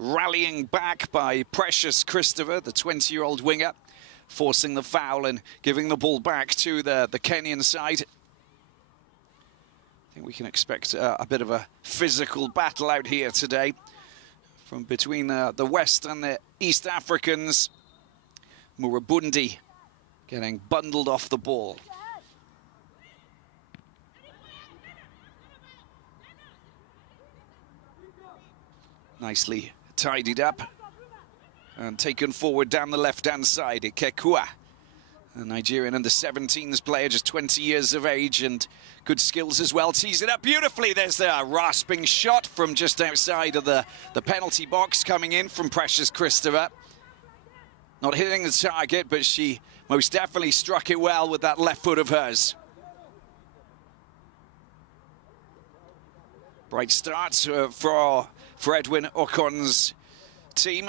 rallying back by Precious Christopher, the 20-year-old winger, forcing the foul and giving the ball back to the Kenyan side. I think we can expect a bit of a physical battle out here today from between the West and the East Africans. Murabundi getting bundled off the ball. Nicely tidied up and taken forward down the left-hand side. Ikekua, a Nigerian under-17s player, just 20 years of age and good skills as well. Tees it up beautifully. There's a rasping shot from just outside of the penalty box coming in from Precious Christopher. Not hitting the target, but she most definitely struck it well with that left foot of hers. Bright start for Edwin Okon's team.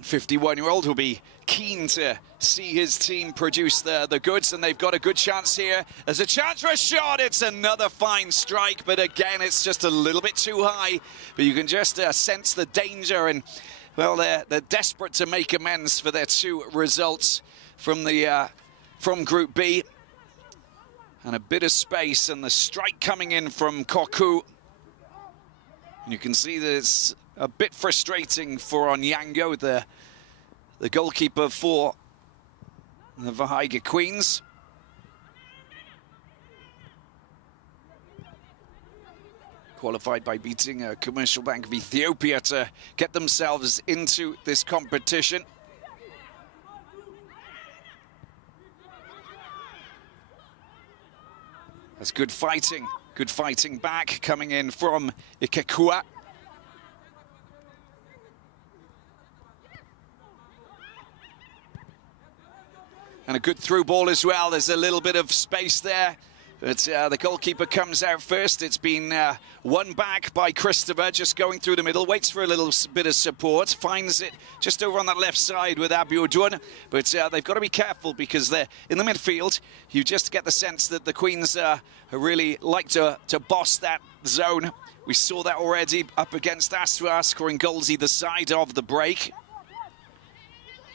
51-year-old will be keen to see his team produce the goods, and they've got a good chance here. There's a chance for a shot. It's another fine strike, but again, it's just a little bit too high. But you can just sense the danger, and well, they're desperate to make amends for their two results from Group B. And a bit of space, and the strike coming in from Koku. And you can see that it's a bit frustrating for Onyango, the goalkeeper for the Vihiga Queens. Qualified by beating Commercial Bank of Ethiopia to get themselves into this competition. That's good fighting back coming in from Ikekua. And a good through ball as well. There's a little bit of space there, but the goalkeeper comes out first. It's been won back by Christopher, just going through the middle, waits for a little bit of support, finds it just over on that left side with Abiodun. But they've got to be careful because they're in the midfield. You just get the sense that the Queens really like to boss that zone. We saw that already up against Aswa, scoring goals either side of the break,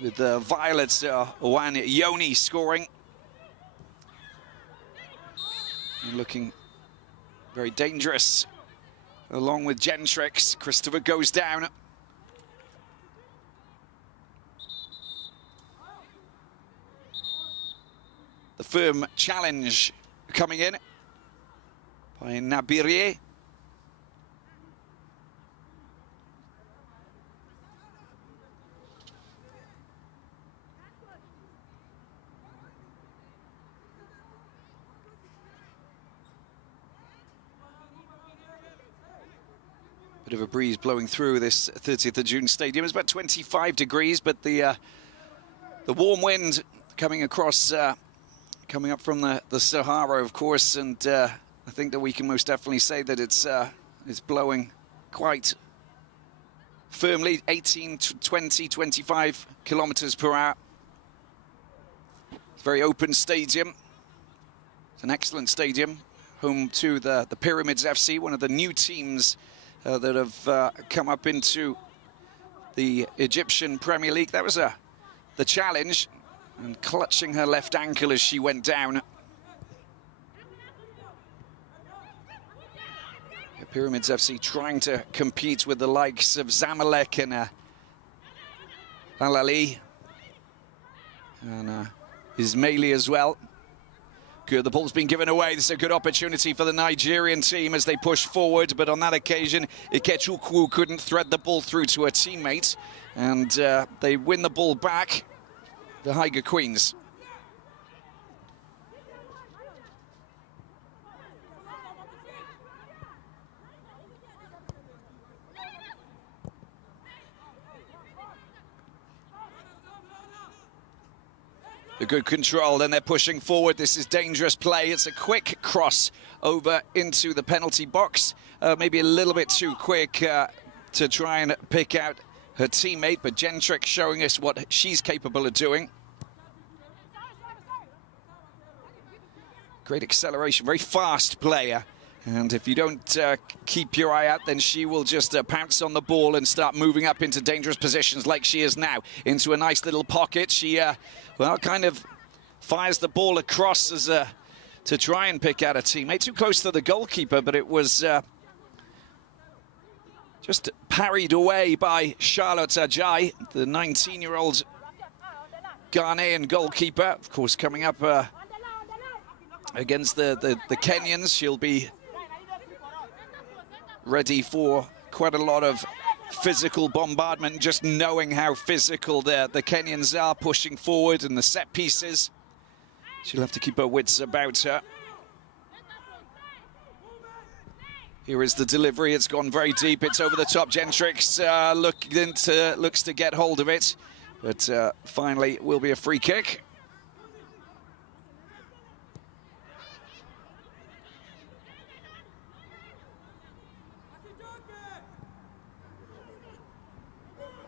with the Violets, Owan Yoni scoring. And looking very dangerous, along with Gentrix. Christopher goes down. The firm challenge coming in by Nabirie. Bit of a breeze blowing through this 30th of June stadium. It's about 25 degrees, but the warm wind coming across, coming up from the Sahara, of course, and I think that we can most definitely say that it's blowing quite firmly, 18 to 20, 25 kilometers per hour. It's a very open stadium. It's an excellent stadium, home to the Pyramids FC, one of the new teams that have come up into the Egyptian Premier League. That was the challenge, and clutching her left ankle as she went down. The Pyramids FC trying to compete with the likes of Zamalek and Al Ali and Ismaili as well. Good, the ball's been given away. This is a good opportunity for the Nigerian team as they push forward, but on that occasion, Ikechukwu couldn't thread the ball through to her teammate, and they win the ball back, the Vihiga Queens. The good control, then they're pushing forward. This is dangerous play. It's a quick cross over into the penalty box. Maybe a little bit too quick to try and pick out her teammate, but Gentrix showing us what she's capable of doing. Great acceleration, very fast player. And if you don't keep your eye out, then she will just pounce on the ball and start moving up into dangerous positions like she is now. Into a nice little pocket. She, well, kind of fires the ball across as to try and pick out a teammate. Too close to the goalkeeper, but it was just parried away by Charlotte Ajay, the 19-year-old Ghanaian goalkeeper. Of course, coming up against the Kenyans, she'll be ready for quite a lot of physical bombardment, just knowing how physical the Kenyans are pushing forward and the set pieces. She'll have to keep her wits about her. Here is the delivery. It's gone very deep. It's over the top. Gentrix looks to get hold of it, but finally it will be a free kick.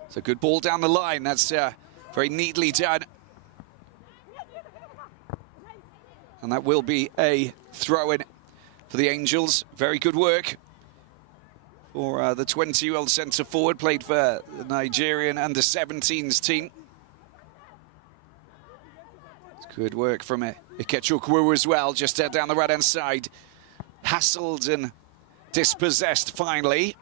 It's a good ball down the line. That's very neatly done. And that will be a throw-in for the Angels. Very good work for the 20-year-old centre-forward, played for the Nigerian under-17s team. It's good work from Ikechukwu as well, just down the right-hand side. Hassled and dispossessed finally.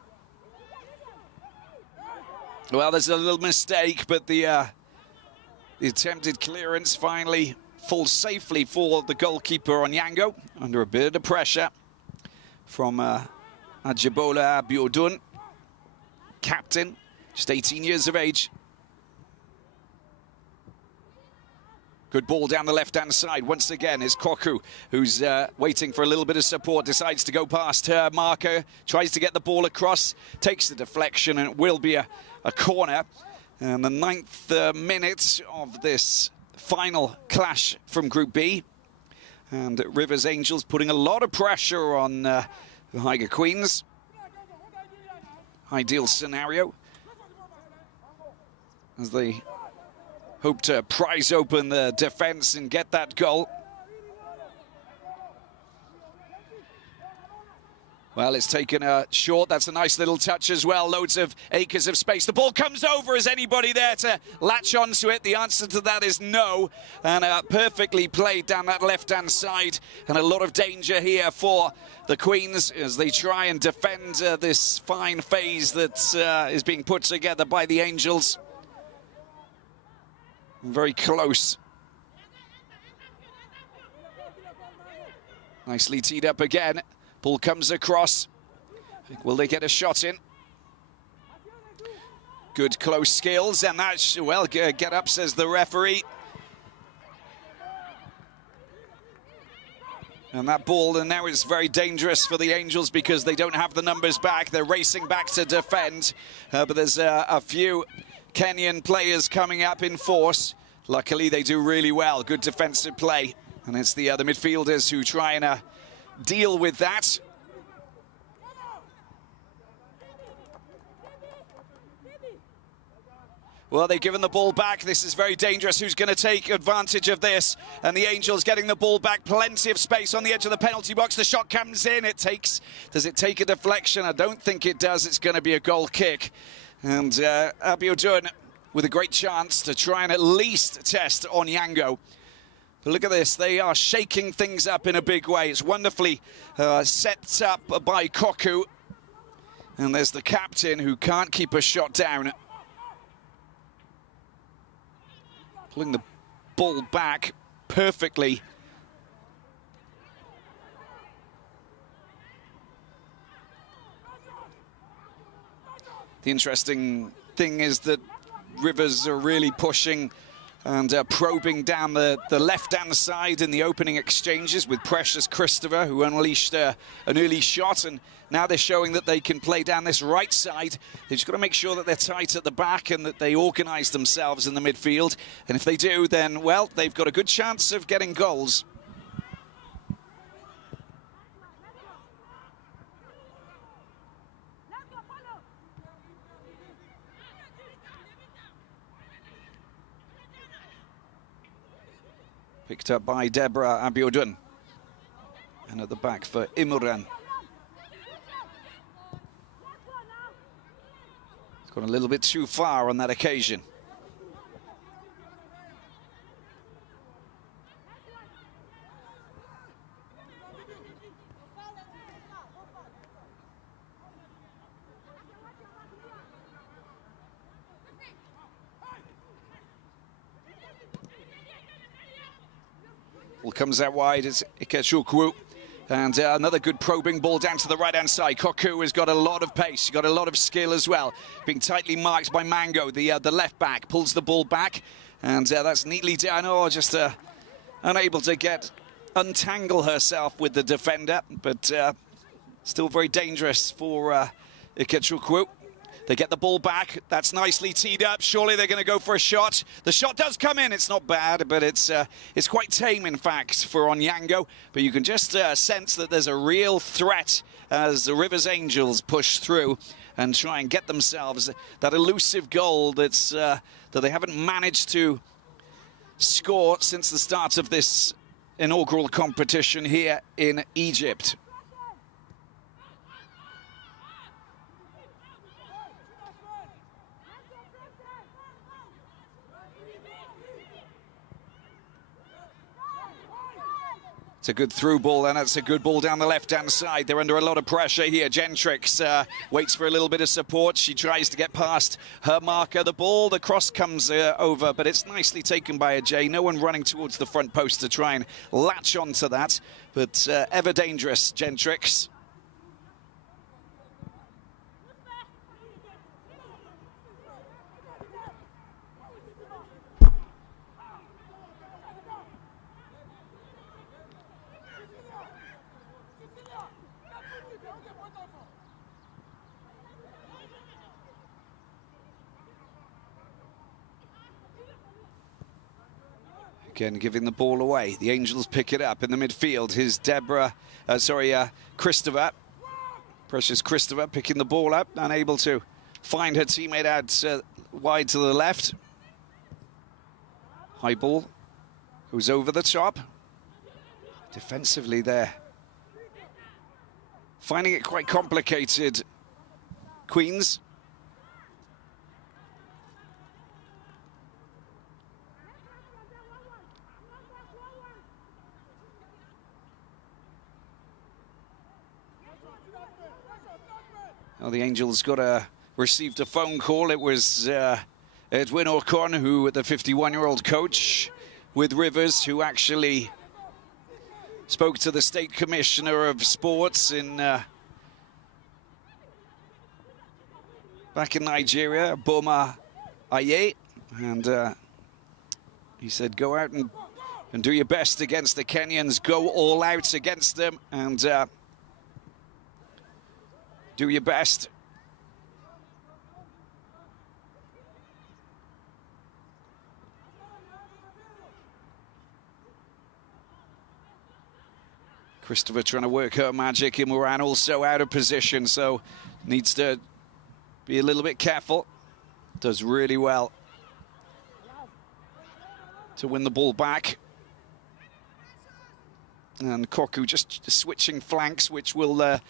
Well, there's a little mistake, but the attempted clearance finally falls safely for the goalkeeper Onyango, under a bit of pressure from Ajibola Abiodun, captain, just 18 years of age. Good ball down the left-hand side. Once again is Koku, who's waiting for a little bit of support, decides to go past her marker, tries to get the ball across, takes the deflection, and it will be a corner. And the 9th minute of this final clash from Group B. And Rivers Angels putting a lot of pressure on the Vihiga Queens. Ideal scenario as they hope to prise open the defense and get that goal. Well, it's taken a short. That's a nice little touch as well. Loads of acres of space. The ball comes over. Is anybody there to latch onto it? The answer to that is no. And perfectly played down that left-hand side. And a lot of danger here for the Queens as they try and defend this fine phase that is being put together by the Angels. Very close. Nicely teed up again. Ball comes across. Will they get a shot in? Good close skills, and that's, well, get up, says the referee. And that ball, and now it's very dangerous for the Angels because they don't have the numbers back. They're racing back to defend, but there's a few Kenyan players coming up in force. Luckily, they do really well. Good defensive play. And it's the other midfielders who try and deal with that. Well, they've given the ball back. This is very dangerous. Who's going to take advantage of this? And the Angels getting the ball back. Plenty of space on the edge of the penalty box. The shot comes in. Does it take a deflection? I don't think it does. It's going to be a goal kick. And Abiodun with a great chance to try and at least test Onyango. But look at this. They are shaking things up in a big way. It's wonderfully set up by Koku. And there's the captain who can't keep a shot down. Pulling the ball back perfectly. The interesting thing is that Rivers are really pushing and probing down the left-hand side in the opening exchanges with Precious Christopher, who unleashed an early shot, and now they're showing that they can play down this right side. They've just got to make sure that they're tight at the back and that they organise themselves in the midfield. And if they do, then, well, they've got a good chance of getting goals. Picked up by Deborah Abiodun. And at the back for Imran. Gone a little bit too far on that occasion. Ball comes out wide as Ikechukwu. And another good probing ball down to the right-hand side. Koku has got a lot of pace, got a lot of skill as well. Being tightly marked by Mango, the left back, pulls the ball back. And that's neatly done. Oh, just unable to untangle herself with the defender. But still very dangerous for Ikechukwu. They get the ball back. That's nicely teed up. Surely they're going to go for a shot. The shot does come in. It's not bad, but it's quite tame, in fact, for Onyango. But you can just sense that there's a real threat as the Rivers Angels push through and try and get themselves that elusive goal that they haven't managed to score since the start of this inaugural competition here in Egypt. It's a good through ball, and it's a good ball down the left-hand side. They're under a lot of pressure here. Gentrix waits for a little bit of support. She tries to get past her marker. The cross comes over, but it's nicely taken by Ajay. No one running towards the front post to try and latch onto that, but ever dangerous, Gentrix. Again, giving the ball away. The Angels pick it up in the midfield. Here's Christopher. Precious Christopher picking the ball up, unable to find her teammate out wide to the left. High ball goes over the top. Defensively there, finding it quite complicated, Queens. Well, the Angels received a phone call. It was Edwin Ocon, the 51-year-old coach with Rivers, who actually spoke to the State Commissioner of Sports back in Nigeria, Boma Aye, and he said, go out and do your best against the Kenyans, go all out against them, and do your best. Christopher trying to work her magic. Imran also out of position, so needs to be a little bit careful. Does really well to win the ball back. And Koku just switching flanks, which will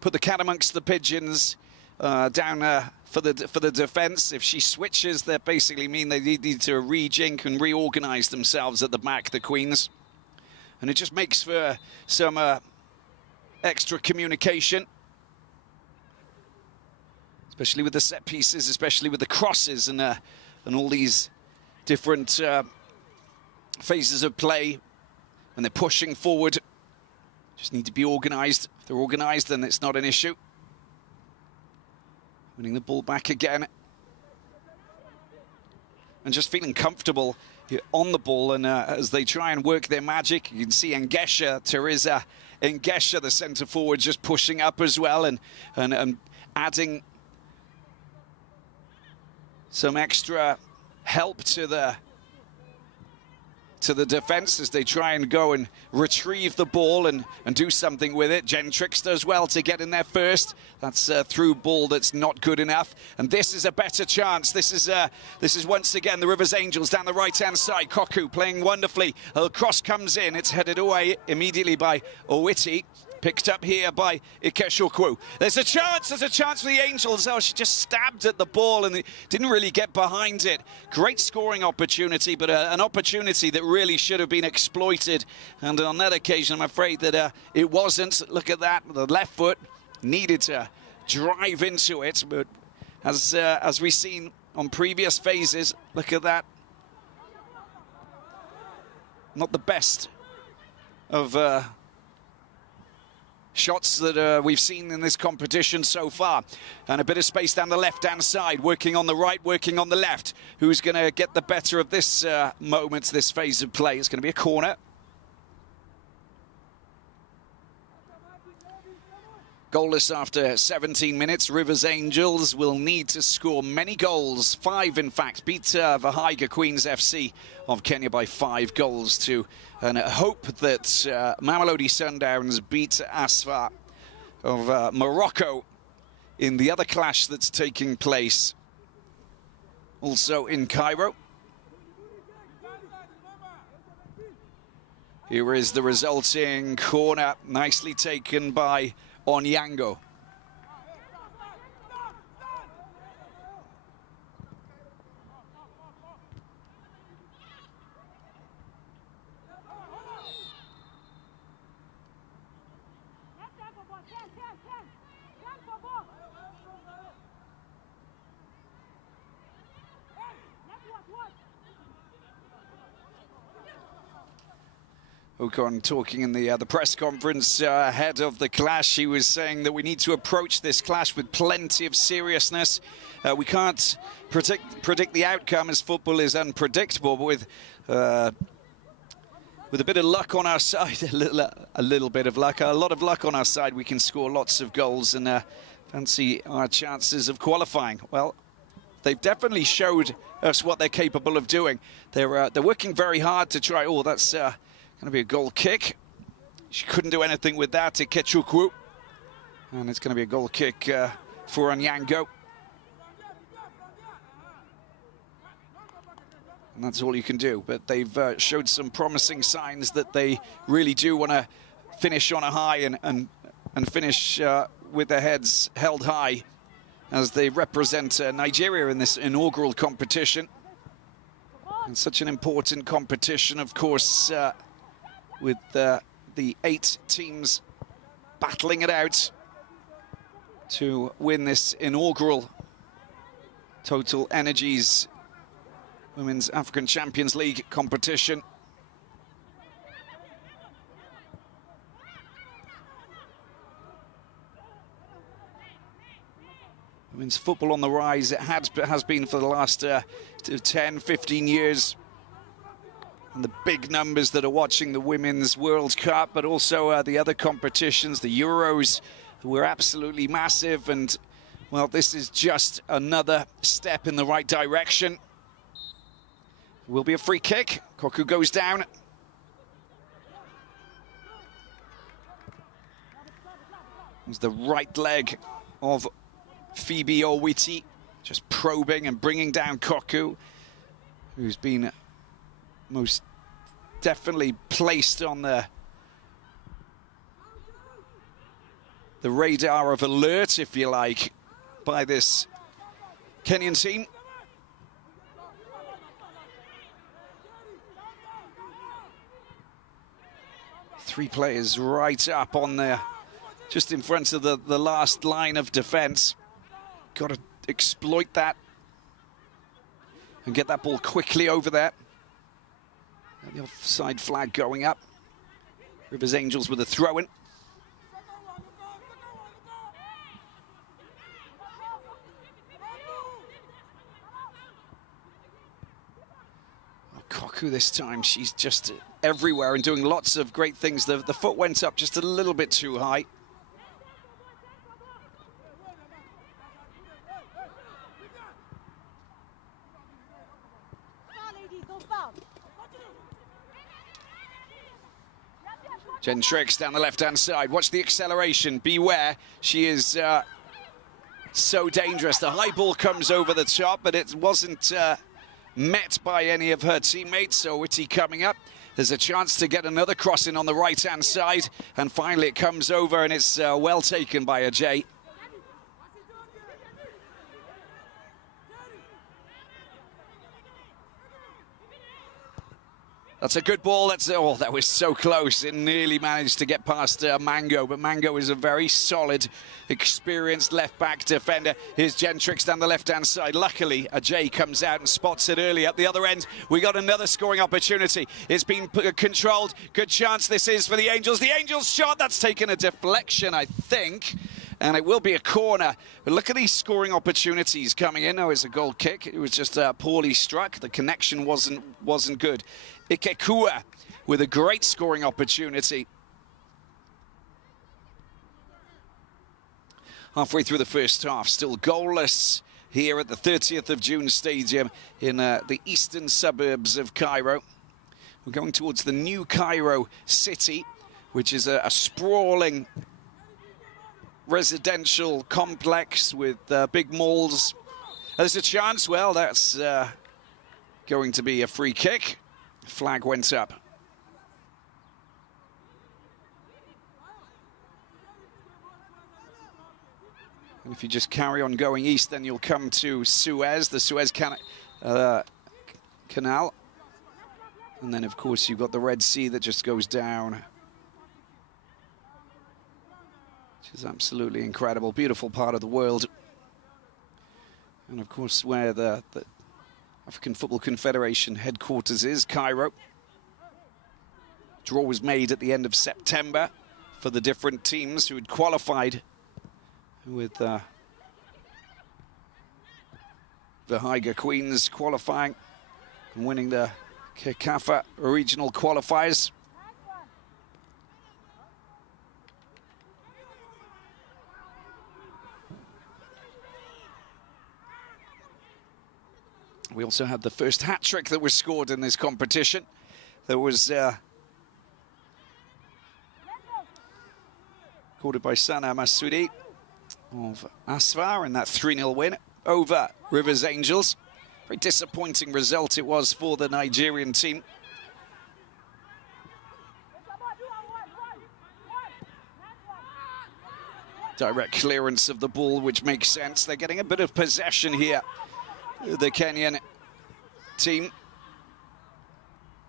put the cat amongst the pigeons down for the defense. If she switches, that basically mean they need to rejink and reorganize themselves at the back, the Queens. And it just makes for some extra communication, especially with the set pieces, especially with the crosses and all these different phases of play. When they're pushing forward, just need to be organized. If they're organized, then it's not an issue. Winning the ball back again. And just feeling comfortable on the ball, and as they try and work their magic, you can see Teresa Ngesha, the centre forward, just pushing up as well and adding some extra help to the defense as they try and go and retrieve the ball and do something with it. Gentrix does well to get in there first. That's a through ball that's not good enough. And this is a better chance. This is once again the Rivers Angels down the right-hand side. Koku playing wonderfully. A cross comes in. It's headed away immediately by Owiti. Picked up here by Ikechukwu. There's a chance for the Angels. Oh, she just stabbed at the ball and didn't really get behind it. Great scoring opportunity, but an opportunity that really should have been exploited. And on that occasion, I'm afraid that it wasn't. Look at that, the left foot needed to drive into it, but as we've seen on previous phases, look at that. Not the best of shots that we've seen in this competition so far. And a bit of space down the left-hand side, working on the right, working on the left. Who's going to get the better of this moment, this phase of play? It's going to be a corner. Goalless after 17 minutes. Rivers Angels will need to score many goals. 5, in fact. Beat Vihiga Queens FC of Kenya by 5 goals to and hope that Mamelodi Sundowns beat Asfa of Morocco in the other clash that's taking place also in Cairo. Here is the resulting corner, nicely taken by Onyango. Ocon talking in the press conference ahead of the clash. He was saying that we need to approach this clash with plenty of seriousness. We can't predict the outcome, as football is unpredictable, but with a bit of luck on our side, a little bit of luck, a lot of luck on our side, we can score lots of goals and fancy our chances of qualifying. Well, they've definitely showed us what they're capable of doing. They're working very hard to try. Oh, that's going to be a goal kick. She couldn't do anything with that to Ikechukwu. And it's going to be a goal kick for Onyango. And that's all you can do. But they've showed some promising signs that they really do want to finish on a high and finish with their heads held high as they represent Nigeria in this inaugural competition. And such an important competition, of course, with the 8 teams battling it out to win this inaugural Total Energies Women's African Champions League competition. Women's football on the rise. It has been for the last 10, 15 years. And the big numbers that are watching the Women's World Cup, but also the other competitions, the Euros, were absolutely massive. And, well, this is just another step in the right direction. Will be a free kick. Koku goes down. It's the right leg of Phoebe Owiti, just probing and bringing down Koku, who's been most definitely placed on the radar of alert, if you like, by this Kenyan team. Three players right up on there, just in front of the last line of defense. Got to exploit that and get that ball quickly over there. The offside flag going up. Rivers Angels with a throw-in. Oh, Koku this time, she's just everywhere and doing lots of great things. The foot went up just a little bit too high. Jen Triggs down the left-hand side. Watch the acceleration. Beware. She is so dangerous. The high ball comes over the top, but it wasn't met by any of her teammates. So Witty coming up. There's a chance to get another crossing on the right-hand side, and finally it comes over, and it's well taken by Ajay. That's a good ball. Oh, that was so close. It nearly managed to get past Mango, but Mango is a very solid, experienced left-back defender. Here's Gentrix down the left-hand side. Luckily, Ajay comes out and spots it early. At the other end, we got another scoring opportunity. It's been controlled. Good chance this is for the Angels. The Angels shot. That's taken a deflection, I think, and it will be a corner. But look at these scoring opportunities coming in. Oh, it's a goal kick. It was just poorly struck. The connection wasn't good. Ikekua with a great scoring opportunity. Halfway through the first half, still goalless here at the 30th of June Stadium in the eastern suburbs of Cairo. We're going towards the new Cairo city, which is a sprawling residential complex with big malls. There's a chance. Well, that's going to be a free kick. Flag went up. And if you just carry on going east, then you'll come to Suez, the Suez Canal. And then, of course, you've got the Red Sea that just goes down, which is absolutely incredible. Beautiful part of the world. And, of course, where the African Football Confederation headquarters is, Cairo. Draw was made at the end of September for the different teams who had qualified, with Vihiga Queens qualifying and winning the CAF regional qualifiers. We also had the first hat-trick that was scored in this competition. There was recorded by Sana Masudi of Asfar in that 3-0 win over Rivers Angels. Very disappointing result it was for the Nigerian team. Direct clearance of the ball, which makes sense. They're getting a bit of possession here, the Kenyan team.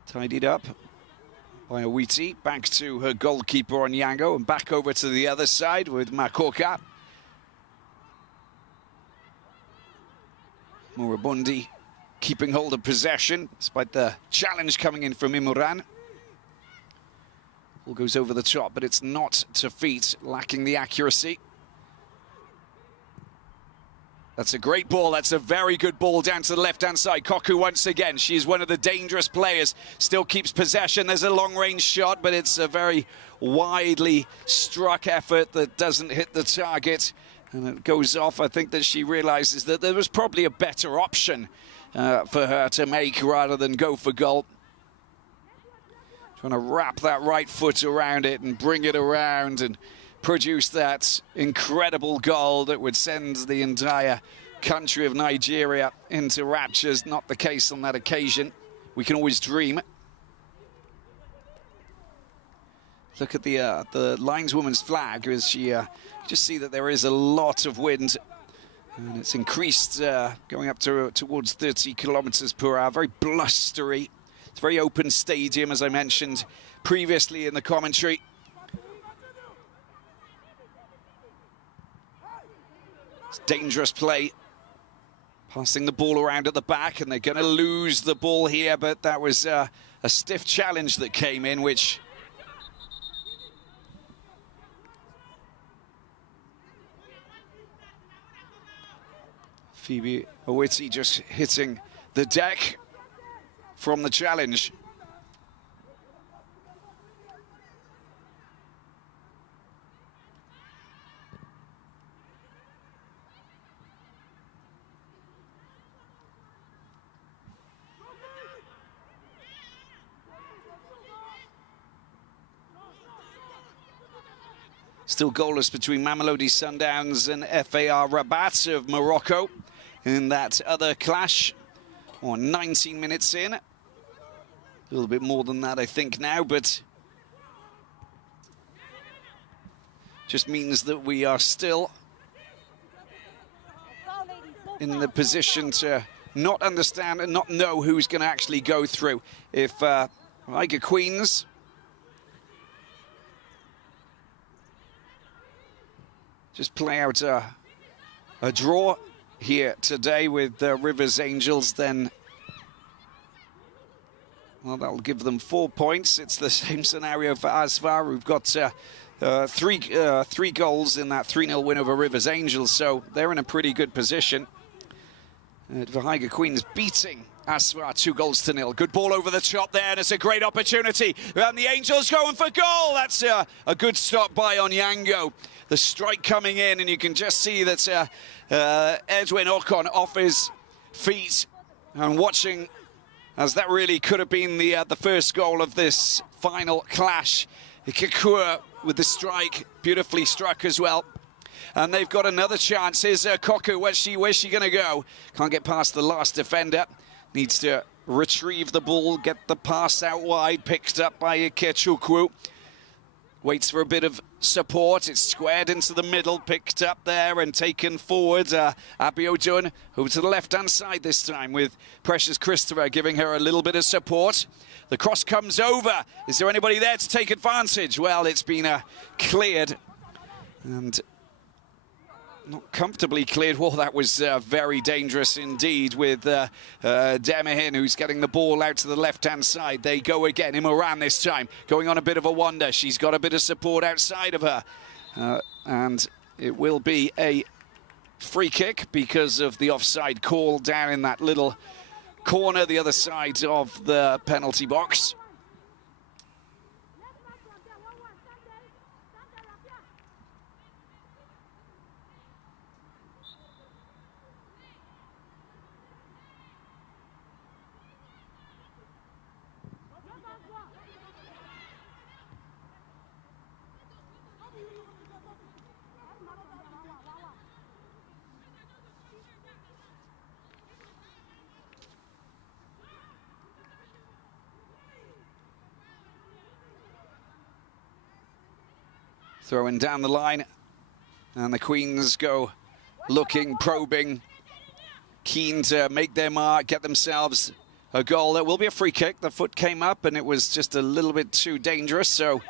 Tidied up by Awiti. Back to her goalkeeper Onyango, and back over to the other side with Makoka. Murabundi keeping hold of possession, despite the challenge coming in from Imuran. Ball goes over the top, but it's not to feet, lacking the accuracy. That's a great ball. That's a very good ball down to the left-hand side. Koku once again. She's one of the dangerous players. Still keeps possession. There's a long-range shot, but it's a very widely struck effort that doesn't hit the target. And it goes off. I think that she realizes that there was probably a better option for her to make rather than go for goal. Trying to wrap that right foot around it and bring it around and produce that incredible goal that would send the entire country of Nigeria into raptures. Not the case on that occasion. We can always dream. Look at the lineswoman's flag as she just see that there is a lot of wind, and it's increased going up towards 30 kilometers per hour. Very blustery. It's a very open stadium, as I mentioned previously in the commentary. It's dangerous play. Passing the ball around at the back, and they're going to lose the ball here, but that was a stiff challenge that came in, which Phoebe Awiti just hitting the deck from the challenge. Still goalless between Mamelodi Sundowns and FAR Rabat of Morocco in that other clash, or 19 minutes in. A little bit more than that, I think, now, but just means that we are still in the position to not understand and not know who's going to actually go through. If Vihiga Queens just play out a draw here today with Rivers Angels, then, well, that'll give them 4 points. It's the same scenario for Asvar, who've got three goals in that 3-0 win over Rivers Angels, so they're in a pretty good position. Vihiga Queens beating Asvar 2-0. Good ball over the top there, and it's a great opportunity. And the Angels going for goal. That's a good stop by Onyango. The strike coming in, and you can just see that Edwin Ocon off his feet and watching, as that really could have been the first goal of this final clash. Kikua with the strike, beautifully struck as well. And they've got another chance. Here's Koku. Where's she going to go? Can't get past the last defender. Needs to retrieve the ball, get the pass out wide. Picked up by Ikechukwu. Waits for a bit of support. It's squared into the middle, picked up there and taken forward. Abiodun over to the left-hand side this time with Precious Christopher giving her a little bit of support. The cross comes over. Is there anybody there to take advantage? Well, it's been cleared and not comfortably cleared. Well, that was very dangerous indeed with Demahin, who's getting the ball out to the left-hand side. They go again. Imoran this time, going on a bit of a wander. She's got a bit of support outside of her. And it will be a free kick because of the offside call down in that little corner, the other side of the penalty box. Throwing down the line, and the Queens go looking, probing, keen to make their mark, get themselves a goal. There will be a free kick. The foot came up and it was just a little bit too dangerous, so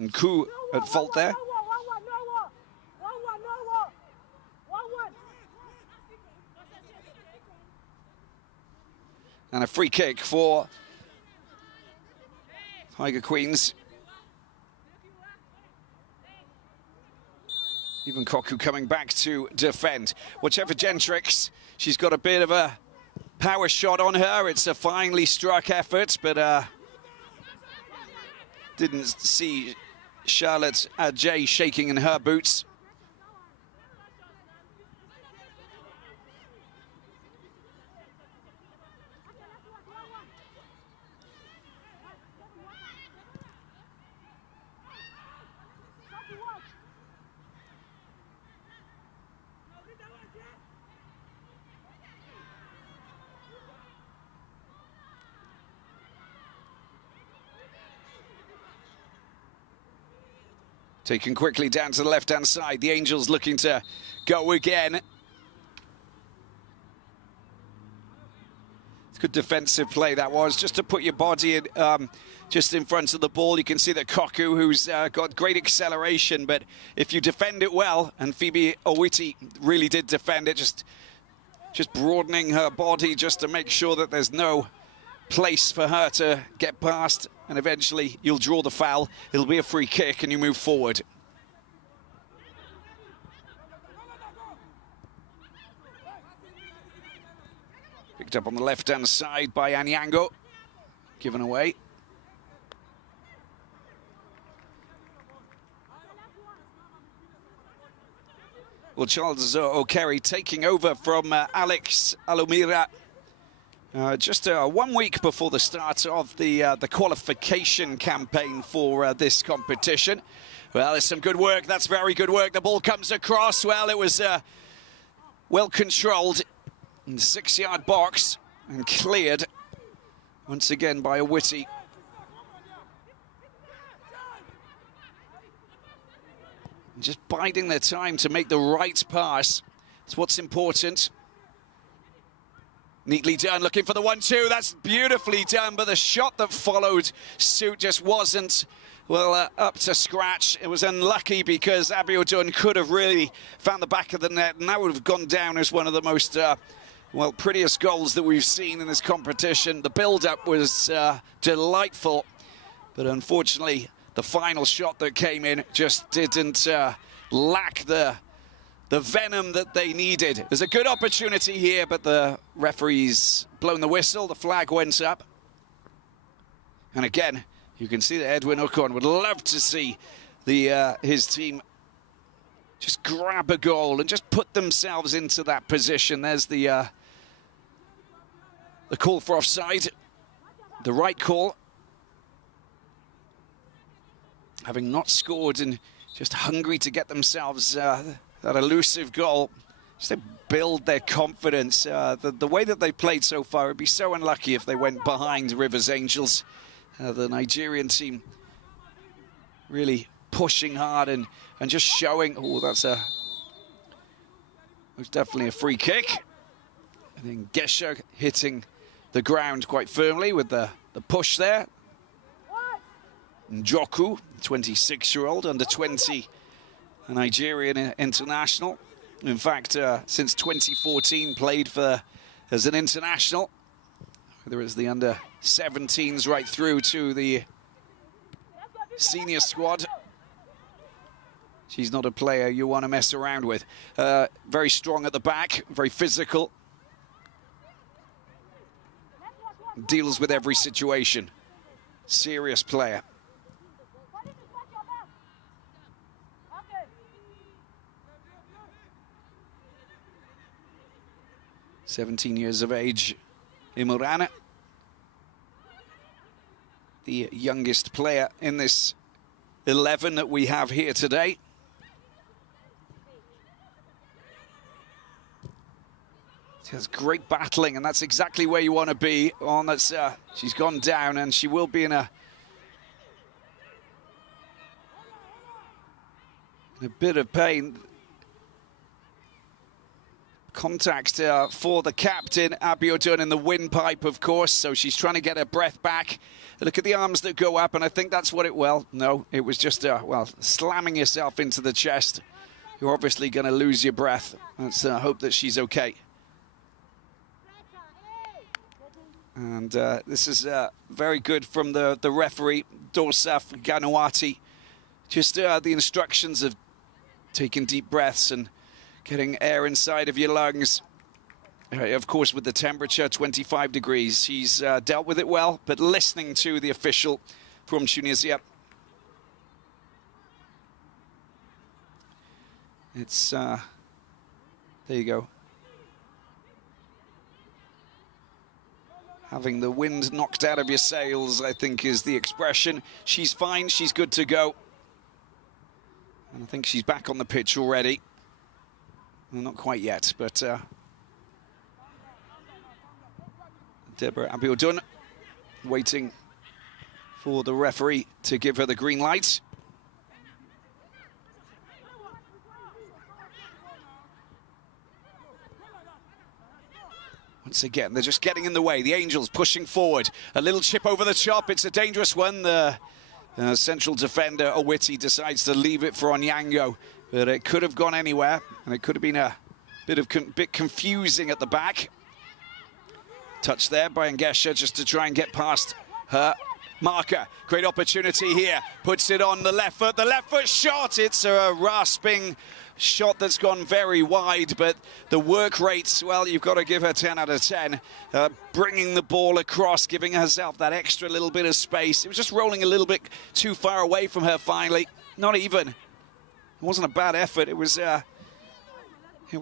Nku at fault there. And a free kick for Vihiga Queens. Even Koku coming back to defend. Whichever Gentrix, she's got a bit of a power shot on her. It's a finely struck effort, but didn't see Charlotte Ajay shaking in her boots. Taken quickly down to the left-hand side. The Angels looking to go again. It's good defensive play that was, just to put your body in, just in front of the ball. You can see that Koku, who's got great acceleration, but if you defend it well, and Phoebe Owiti really did defend it, just broadening her body just to make sure that there's no place for her to get past, and eventually you'll draw the foul. It'll be a free kick and you move forward. Picked up on the left-hand side by Anyango. Given away. Well, Charles O'Kerry taking over from Alex Alumira. Just 1 week before the start of the qualification campaign for this competition. Well, there's some good work. That's very good work. The ball comes across. Well, it was well controlled in the 6-yard box and cleared once again by a Whitty. Just biding their time to make the right pass. That's what's important. Neatly done, looking for the 1-2. That's beautifully done, but the shot that followed suit just wasn't, well, up to scratch. It was unlucky because Abiodun could have really found the back of the net, and that would have gone down as one of the most, well, prettiest goals that we've seen in this competition. The build-up was delightful, but unfortunately, the final shot that came in just didn't lack the venom that they needed. There's a good opportunity here, but the referee's blown the whistle. The flag went up. And again, you can see that Edwin Ocon would love to see his team just grab a goal and just put themselves into that position. There's the call for offside, the right call. Having not scored and just hungry to get themselves that elusive goal, just to build their confidence. The way that they played so far, it'd be so unlucky if they went behind Rivers Angels. The Nigerian team really pushing hard and just showing. Oh, that's definitely a free kick. I think Gesha hitting the ground quite firmly with the push there. Njoku, 26-year-old, under 20 Nigerian international. In fact, since 2014, played as an international, whether it's the under 17s right through to the senior squad. She's not a player you want to mess around with. Very strong at the back, very physical. Deals with every situation. Serious player. 17 years of age, Imran, the youngest player in this 11 that we have here today. That's great battling, and that's exactly where you want to be. On that's she's gone down, and she will be in a bit of pain. Contact for the captain, Abiodun, in the windpipe, of course, so she's trying to get her breath back. Look at the arms that go up, and I think that's what it, well, no, it was just, well, slamming yourself into the chest. You're obviously going to lose your breath. Let's hope that she's okay. And this is very good from the referee, Dorsaf Ganawati. Just the instructions of taking deep breaths and getting air inside of your lungs. Of course, with the temperature, 25 degrees. He's dealt with it well, but listening to the official from Tunisia. It's, there you go. Having the wind knocked out of your sails, I think, is the expression. She's fine, she's good to go. And I think she's back on the pitch already. Well, not quite yet, but Deborah Abiodun waiting for the referee to give her the green light. Once again, they're just getting in the way. The Angels pushing forward. A little chip over the top. It's a dangerous one. The central defender, Owiti, decides to leave it for Onyango. But it could have gone anywhere, and it could have been a bit confusing at the back. Touch there by Ngesha just to try and get past her marker. Great opportunity here. Puts it on the left foot. The left foot shot. It's a rasping shot that's gone very wide, but the work rates, well, you've got to give her 10 out of 10. Bringing the ball across, giving herself that extra little bit of space. It was just rolling a little bit too far away from her finally. Not even. It wasn't a bad effort. It was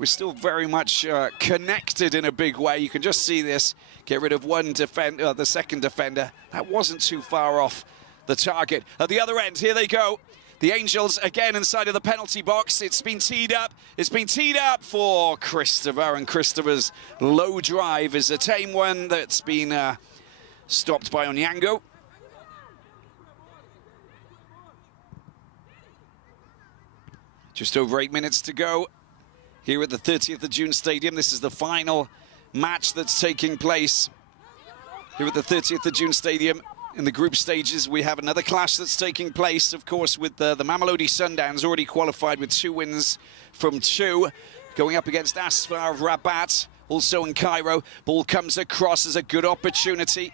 still very much connected in a big way. You can just see this. Get rid of one defender, the second defender. That wasn't too far off the target. At the other end, here they go. The Angels again inside of the penalty box. It's been teed up. It's been teed up for Christopher, and Christopher's low drive is a tame one that's been stopped by Onyango. Just over 8 minutes to go here at the 30th of June Stadium. This is the final match that's taking place here at the 30th of June Stadium. In the group stages, we have another clash that's taking place, of course, with the Mamelodi Sundowns, already qualified with 2 wins from 2, going up against Asfar of Rabat, also in Cairo. Ball comes across as a good opportunity,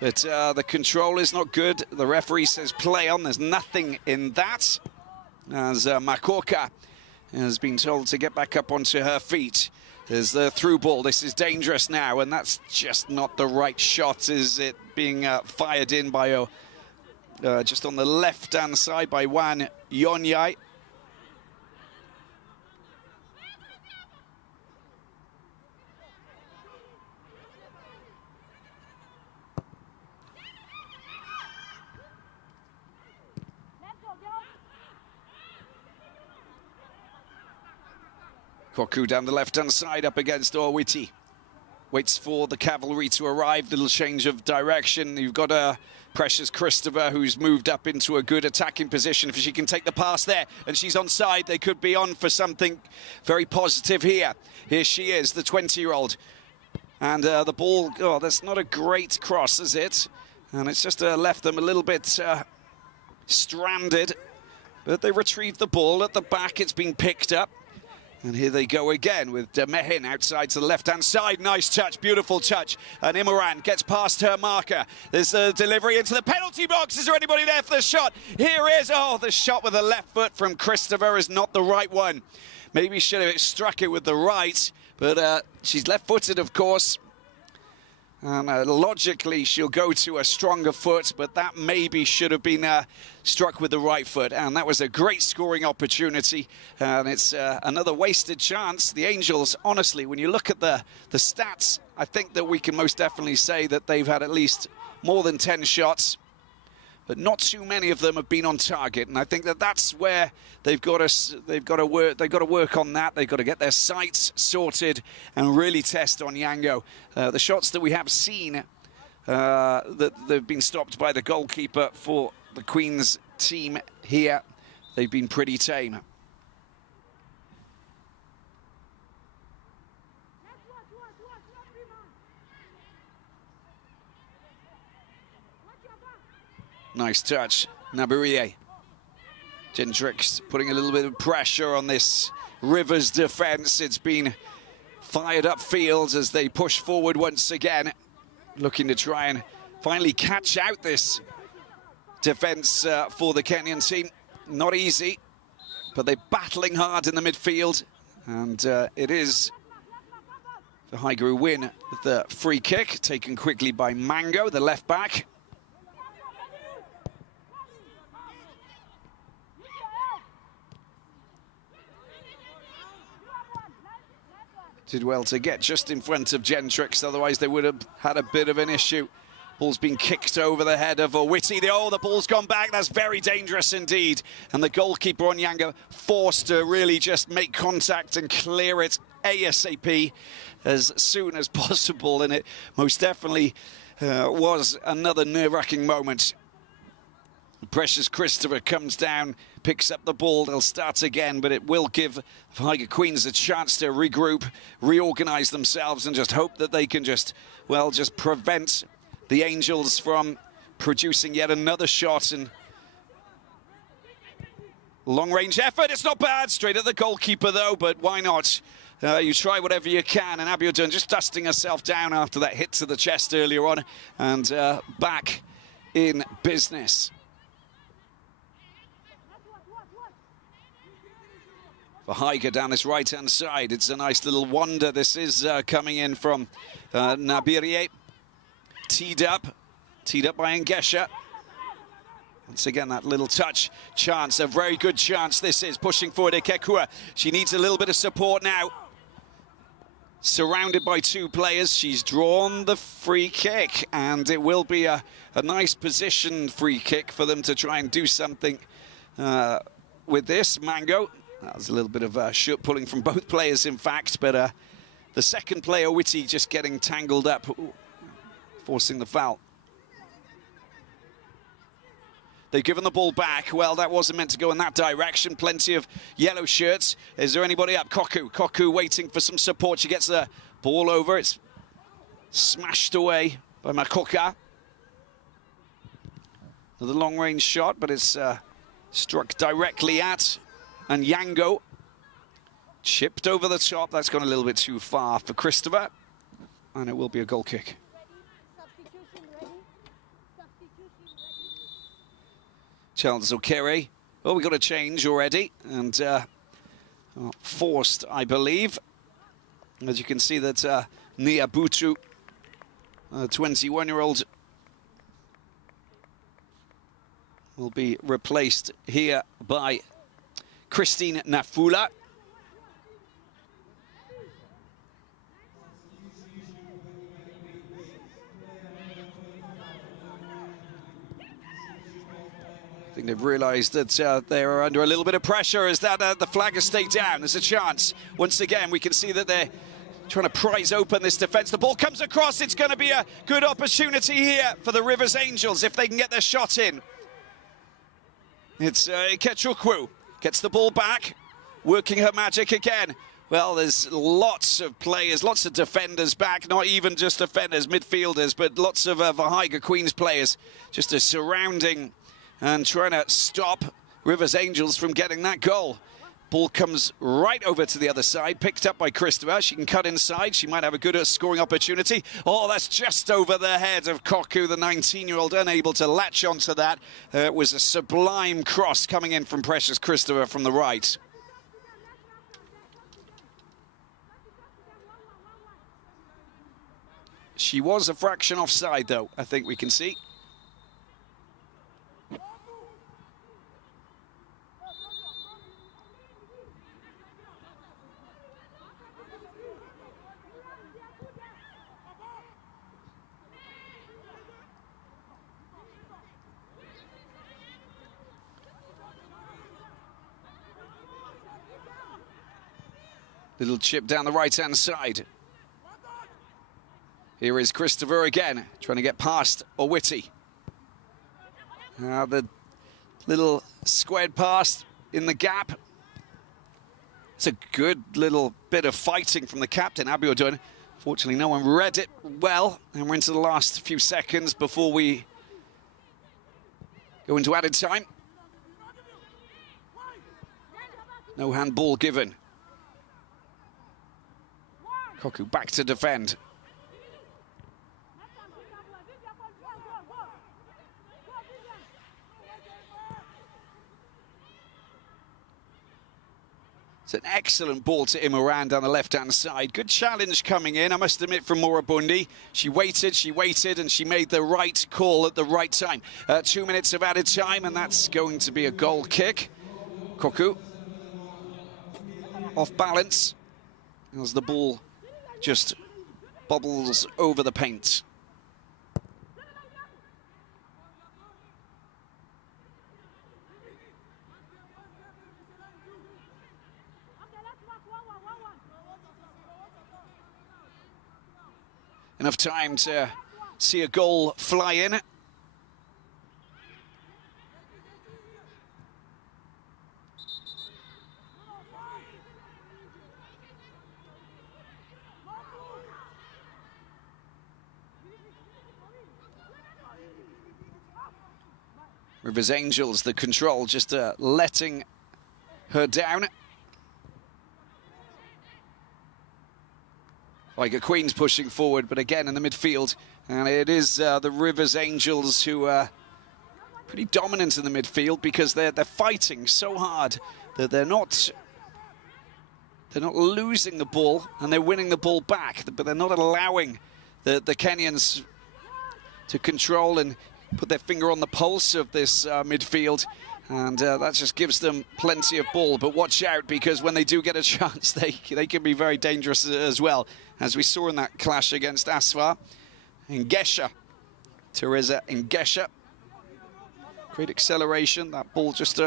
but the control is not good. The referee says play on. There's nothing in that, as Makoka has been told to get back up onto her feet. There's the through ball. This is dangerous now, and that's just not the right shot. Is it being fired in by just on the left-hand side by Juan Yonyai? Koku down the left-hand side up against Orwiti. Waits for the cavalry to arrive. Little change of direction. You've got Precious Christopher, who's moved up into a good attacking position. If she can take the pass there, and she's onside, they could be on for something very positive here. Here she is, the 20-year-old. And the ball, oh, that's not a great cross, is it? And it's just left them a little bit stranded. But they retrieved the ball at the back. It's been picked up. And here they go again with Mehin outside to the left-hand side. Nice touch, beautiful touch. And Imran gets past her marker. There's a delivery into the penalty box. Is there anybody there for the shot? Here is, oh, the shot with the left foot from Christopher is not the right one. Maybe should have struck it with the right, but she's left-footed, of course. And logically, she'll go to a stronger foot, but that maybe should have been struck with the right foot. And that was a great scoring opportunity. And it's another wasted chance. The Angels, honestly, when you look at the stats, I think that we can most definitely say that they've had at least more than 10 shots. But not too many of them have been on target, and I think that that's where they've got to work on that. They've got to get their sights sorted and really test on Yango. The shots that we have seen that they've been stopped by the goalkeeper for the Queen's team here. They've been pretty tame. Nice touch, Naburie. Gentrix putting a little bit of pressure on this Rivers defence. It's been fired up fields as they push forward once again, looking to try and finally catch out this defence for the Kenyan team. Not easy, but they're battling hard in the midfield, and it is the Vihiga who win the free kick, taken quickly by Mango, the left back. Did well to get just in front of Gentrix, otherwise they would have had a bit of an issue. Ball's been kicked over the head of Owiti. The ball's gone back. That's very dangerous indeed. And the goalkeeper Onyango forced to really just make contact and clear it ASAP as soon as possible. And it most definitely was another nerve-wracking moment. Precious Christopher comes down, picks up the ball. They'll start again, but it will give Vihiga Queens a chance to regroup, reorganize themselves, and just hope that they can just prevent the Angels from producing yet another shot. And long-range effort, it's not bad. Straight at the goalkeeper, though, but why not? You try whatever you can, and Abiodun just dusting herself down after that hit to the chest earlier on, and back in business. Vihiga down this right-hand side. It's a nice little wander. This is coming in from Nabirie. Teed up by Ngesha. Once again, that little touch chance, a very good chance. This is pushing forward Ekekua. She needs a little bit of support now. Surrounded by 2 players, she's drawn the free kick, and it will be a nice position free kick for them to try and do something with this. Mango, that was a little bit of shoot pulling from both players, in fact, but the second player, Witty, just getting tangled up, forcing the foul. They've given the ball back. Well, that wasn't meant to go in that direction. Plenty of yellow shirts. Is there anybody up? Koku waiting for some support. She gets the ball over. It's smashed away by Makoka. Another long-range shot, but it's struck directly at Anyango. Chipped over the top. That's gone a little bit too far for Christopher. And it will be a goal kick. Charles Okere. Oh, we got a change already, and forced, I believe. As you can see that Nia Butu, 21-year-old, will be replaced here by Christine Nafula. I think they've realised that they're under a little bit of pressure as that the flag has stayed down. There's a chance. Once again, we can see that they're trying to prise open this defence. The ball comes across. It's going to be a good opportunity here for the Rivers Angels if they can get their shot in. It's Ikechukwu gets the ball back, working her magic again. Well, there's lots of players, lots of defenders back, not even just defenders, midfielders, but lots of Vihiga Queens players just surrounding and trying to stop Rivers Angels from getting that goal. Ball comes right over to the other side, picked up by Christopher. She can cut inside. She might have a good scoring opportunity. Oh, that's just over the head of Koku, the 19-year-old, unable to latch onto that. It was a sublime cross coming in from Precious Christopher from the right. She was a fraction offside, though, I think we can see. Little chip down the right-hand side. Here is Christopher again, trying to get past Owiti. The little squared pass in the gap. It's a good little bit of fighting from the captain, Abiodun. Fortunately, no one read it well, and we're into the last few seconds before we go into added time. No handball given. Koku back to defend. It's an excellent ball to Imoran down the left-hand side. Good challenge coming in, I must admit, from Morabundi. She waited, and she made the right call at the right time. 2 minutes of added time, and that's going to be a goal kick. Koku off balance as the ball just bobbles over the paint. Enough time to see a goal fly in. Rivers Angels, the control, just letting her down. Like a Queen's pushing forward, but again in the midfield. And it is the Rivers Angels who are pretty dominant in the midfield because they're fighting so hard that they're not losing the ball and they're winning the ball back, but they're not allowing the Kenyans to control and put their finger on the pulse of this midfield, and that just gives them plenty of ball. But watch out, because when they do get a chance, they can be very dangerous as well, as we saw in that clash against Asfar. Ngesha, Teresa Ngesha. Great acceleration, that ball just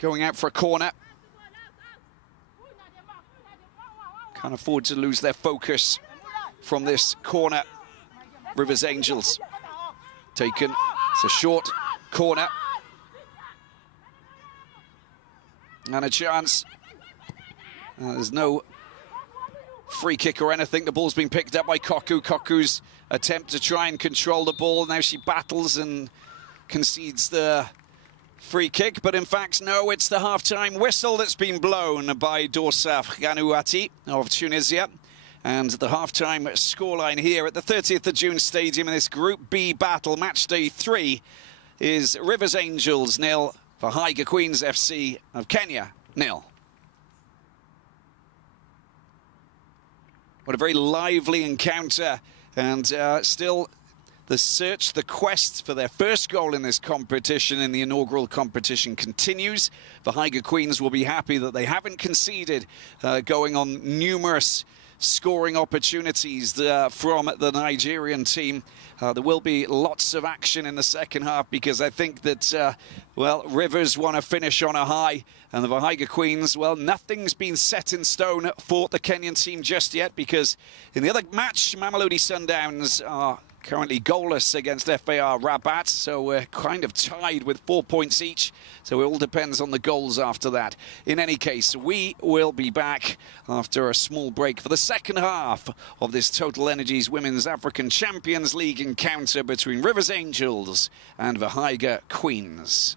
going out for a corner. Can't afford to lose their focus from this corner. Rivers Angels taken. It's a short corner. And a chance. There's no free kick or anything. The ball's been picked up by Koku. Koku's attempt to try and control the ball. Now she battles and concedes the free kick. But in fact, no, it's the half-time whistle that's been blown by Dorsaf Ghanouati of Tunisia. And the half-time scoreline here at the 30th of June Stadium in this Group B battle, match day 3, is Rivers Angels 0, Vihiga Queens FC of Kenya 0. What a very lively encounter, and still the search, the quest for their first goal in this competition, in the inaugural competition, continues. Vihiga Queens will be happy that they haven't conceded, going on numerous scoring opportunities from the Nigerian team. There will be lots of action in the second half because I think that, well, Rivers want to finish on a high, and the Vihiga Queens, well, nothing's been set in stone for the Kenyan team just yet, because in the other match, Mamelodi Sundowns are currently goalless against FAR Rabat, so we're kind of tied with 4 points each, so it all depends on the goals after that. In any case, we will be back after a small break for the second half of this Total Energies Women's African Champions League encounter between Rivers Angels and Vihiga Queens.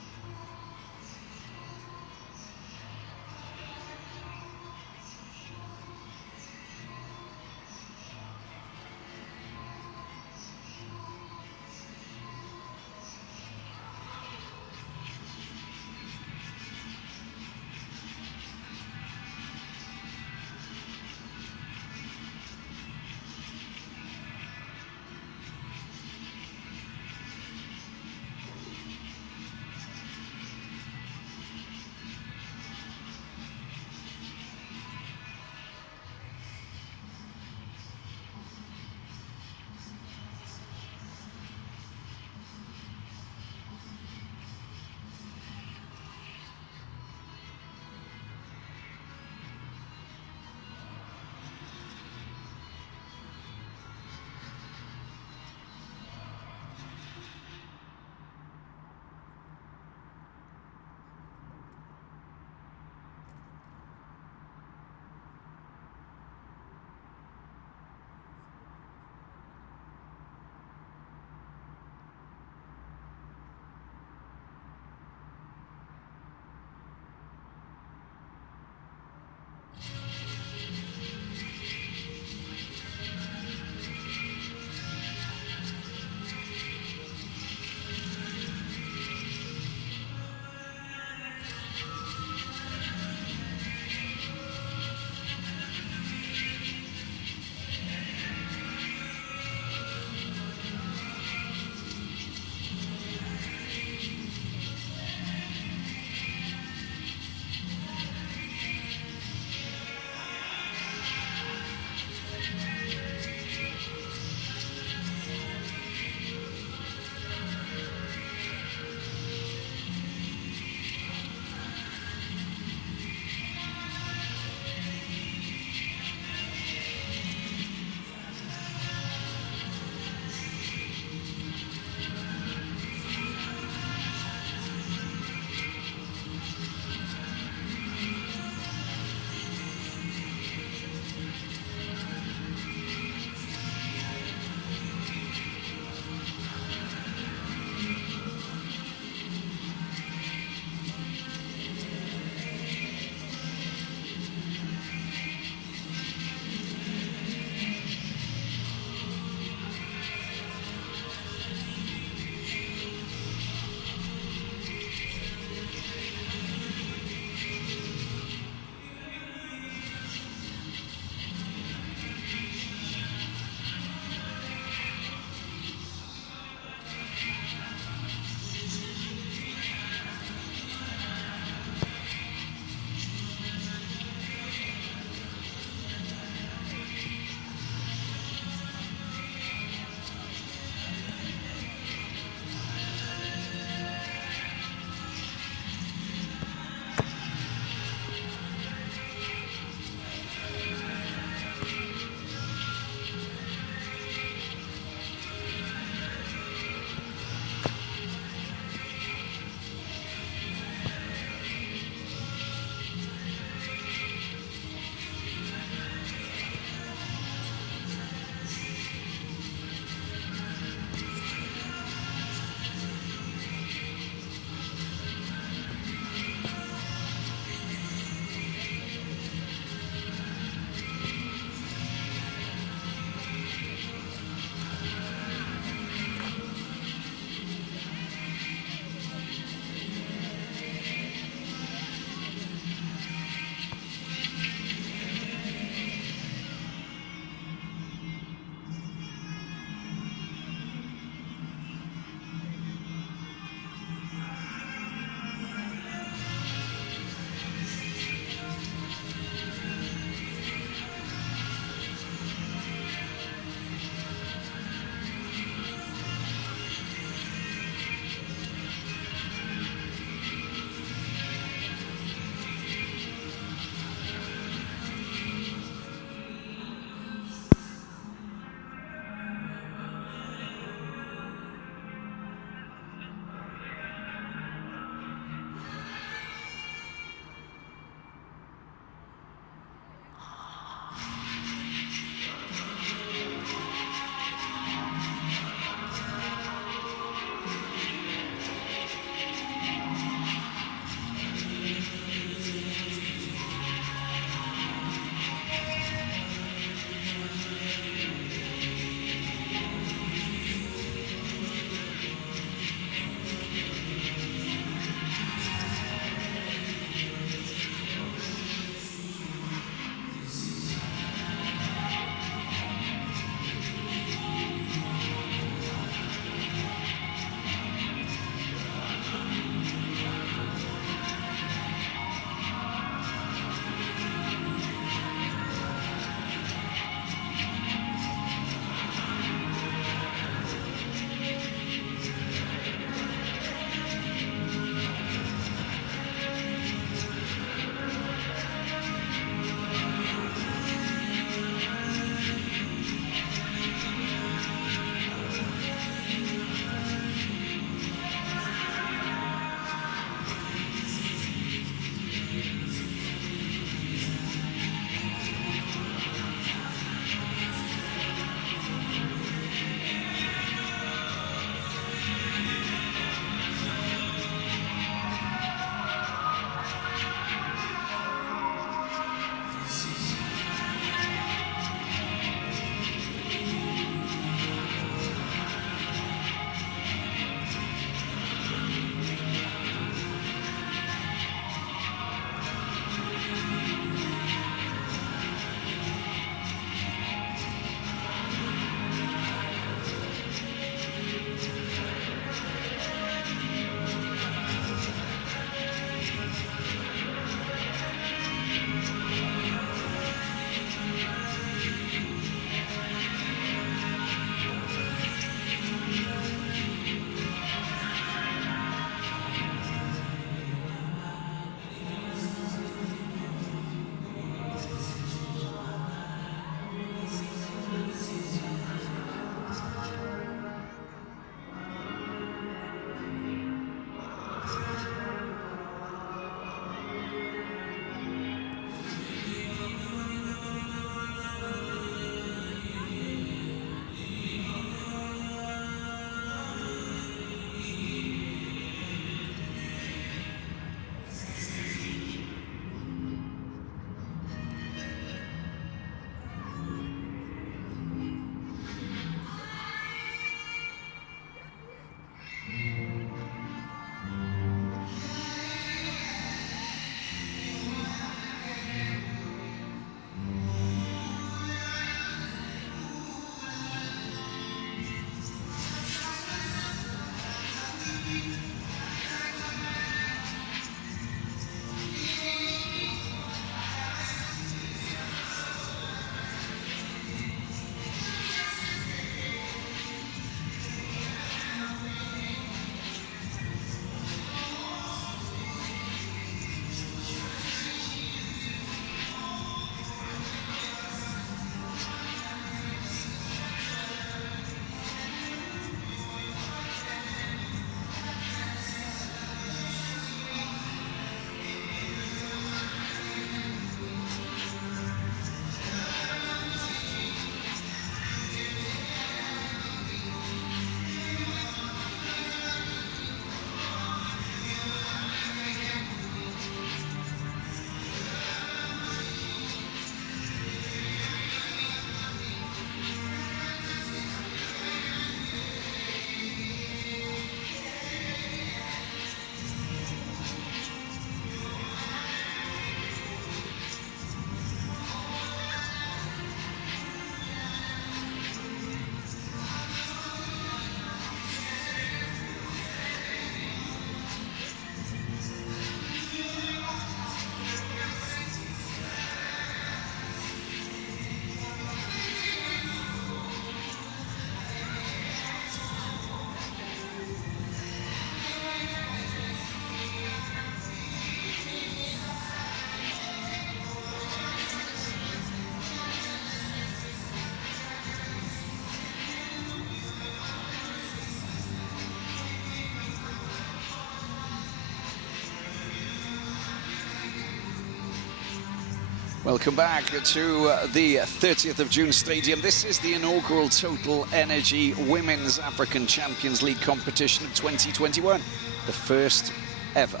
Welcome back to the 30th of June Stadium. This is the inaugural Total Energy Women's African Champions League competition of 2021, the first ever,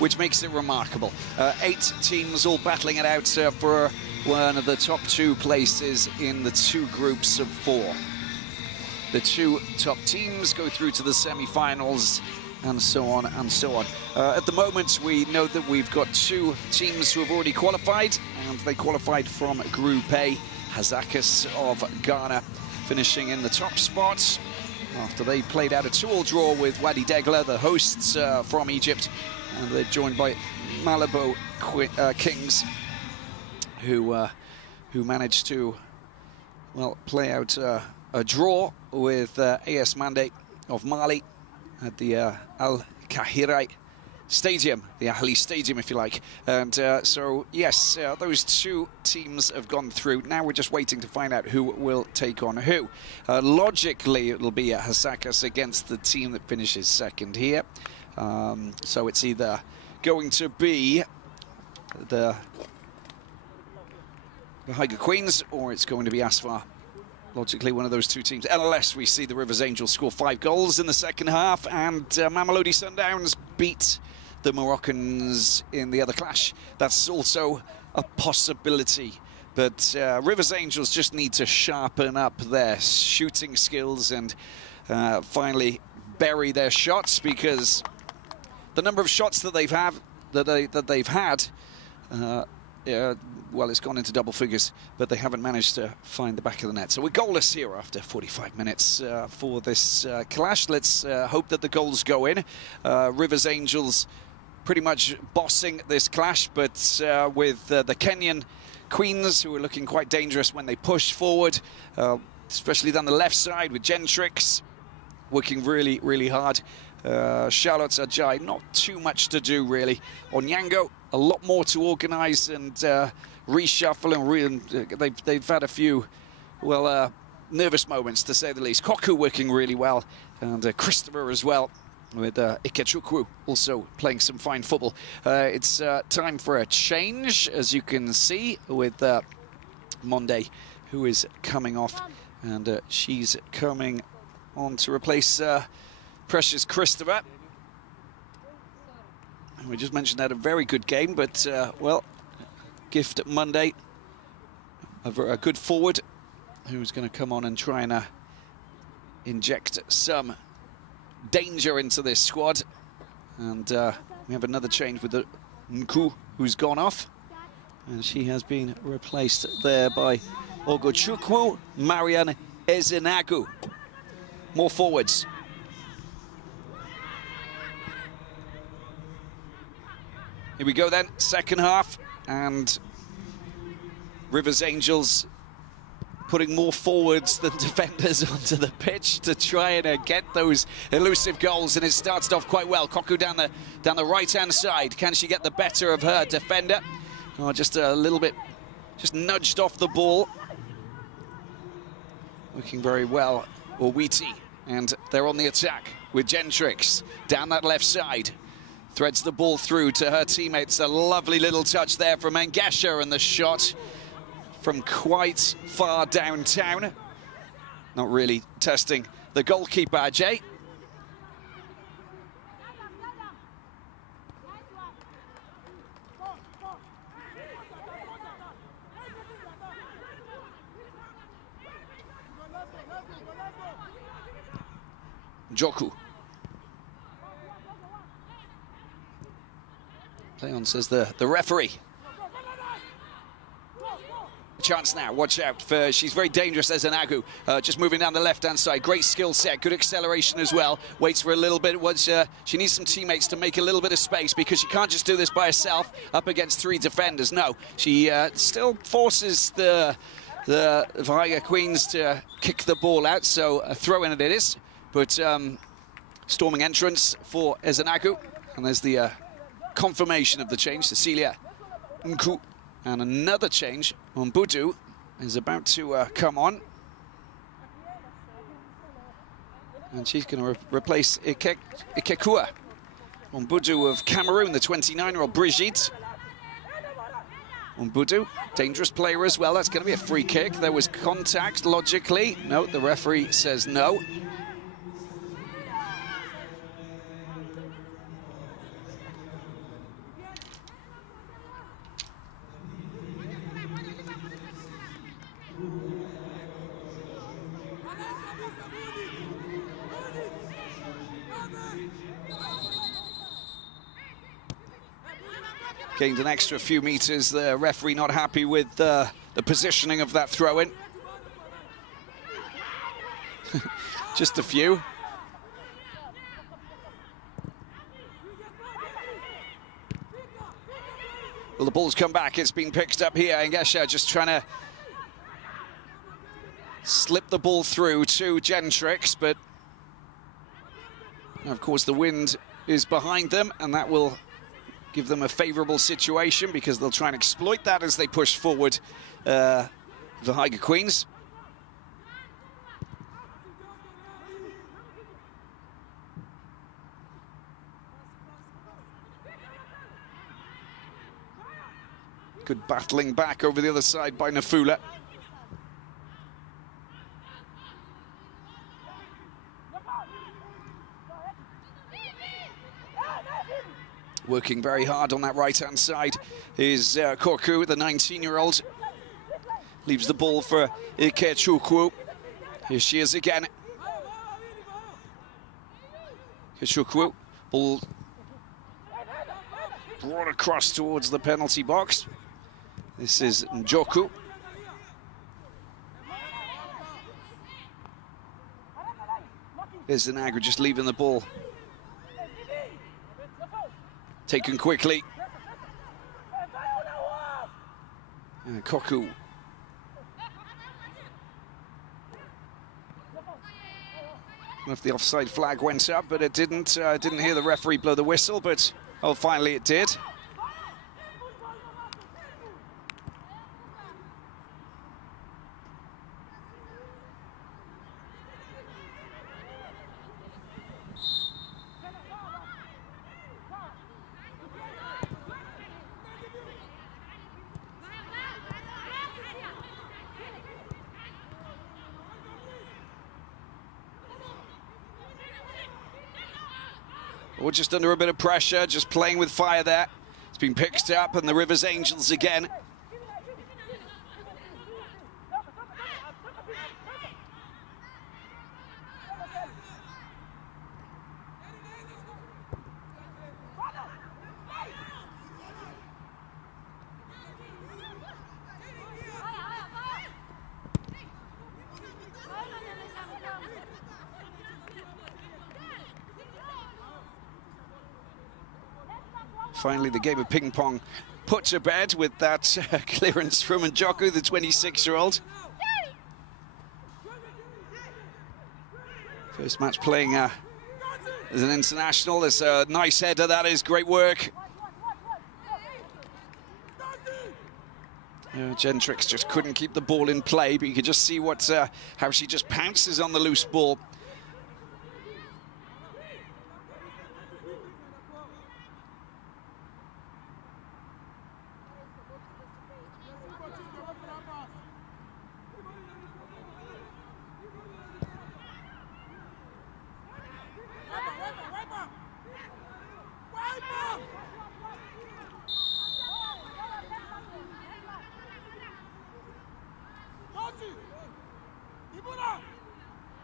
which makes it remarkable. 8 teams all battling it out for one of the top 2 places in the 2 groups of 4. The 2 top teams go through to the semi-finals, and so on and so on. At the moment, we know that we've got 2 teams who have already qualified, and they qualified from Group A. Hazakas of Ghana finishing in the top spot after they played out a 2-all draw with Wadi Degla, the hosts from Egypt, and they're joined by Malabo Kings, who managed to, well, play out a draw with AS Mandate of Mali at the Al Kahira Stadium, the Ahli Stadium, if you like. And so, yes, those 2 teams have gone through. Now we're just waiting to find out who will take on who. Logically, it'll be Hazakas against the team that finishes second here. So it's either going to be the Vihiga Queens, or it's going to be Asfar. Logically, one of those 2 teams, unless we see the Rivers Angels score 5 goals in the second half, and Mamelodi Sundowns beat the Moroccans in the other clash. That's also a possibility. But Rivers Angels just need to sharpen up their shooting skills and finally bury their shots, because the number of shots that they've had, well, it's gone into double figures, but they haven't managed to find the back of the net. So we're goalless here after 45 minutes for this clash. Let's hope that the goals go in. Rivers Angels pretty much bossing this clash, but with the Kenyan Queens, who are looking quite dangerous when they push forward, especially down the left side with Gentrix working really, really hard. Charlotte Ajay, not too much to do really. Onyango, a lot more to organise and reshuffle, and they've had a few, well, nervous moments, to say the least. Koku working really well, and Christopher as well, with Ikechukwu also playing some fine football. It's time for a change, as you can see, with Monde, who is coming off, and she's coming on to replace Precious Christopher. And we just mentioned that a very good game, but well, Gift Monday, a good forward who's going to come on and try and inject some danger into this squad. And we have another change with the Nku, who's gone off, and she has been replaced there by Ogochukwu Marian Ezenagu. More forwards. Here we go then, second half, and Rivers Angels putting more forwards than defenders onto the pitch to try and get those elusive goals, and it started off quite well. Koku down the right-hand side. Can she get the better of her defender? Oh, just a little bit, just nudged off the ball. Looking very well, Owiti, and they're on the attack with Gentrix down that left side. Threads the ball through to her teammates. A lovely little touch there from Engesha, and the shot from quite far downtown. Not really testing the goalkeeper, Ajay. Joku. Play on, says the referee. Chance now, watch out for, she's very dangerous as an Agu, just moving down the left-hand side. Great skill set, good acceleration as well. Waits for a little bit, she needs some teammates to make a little bit of space, because she can't just do this by herself up against 3 defenders. No, she still forces the Vihiga Queens to kick the ball out, so a throw-in it is. But storming entrance for Ezenagu, and there's the confirmation of the change. Cecilia Nku, and another change. Mbudu is about to come on, and she's going to replace Ikekua. Mbudu of Cameroon, the 29-year-old Brigitte. Umbudu, dangerous player as well. That's going to be a free kick. There was contact, logically. No, the referee says no. Gained an extra few meters. The referee not happy with the positioning of that throw-in. Just a few. Well, the ball's come back. It's been picked up here. Engesha just trying to slip the ball through to Gentrix, but of course the wind is behind them, and that will give them a favourable situation because they'll try and exploit that as they push forward the Vihiga Queens. Good battling back over the other side by Nafula. Working very hard on that right-hand side is Korku, the 19-year-old. Leaves the ball for Ikechukwu. Here she is again. Ikechukwu, ball brought across towards the penalty box. This is Njoku. Here's Zanagra just leaving the ball. Taken quickly. Koku. If the offside flag went up, but it didn't. Didn't hear the referee blow the whistle, but oh, finally it did. We're just under a bit of pressure, just playing with fire there. It's been picked up, and the Rivers Angels again. Finally, the game of ping pong put to bed with that clearance from Njoku, the 26-year-old. First match playing as an international. There's a nice header, that is great work. Gentrix just couldn't keep the ball in play, but you could just see what how she just pounces on the loose ball.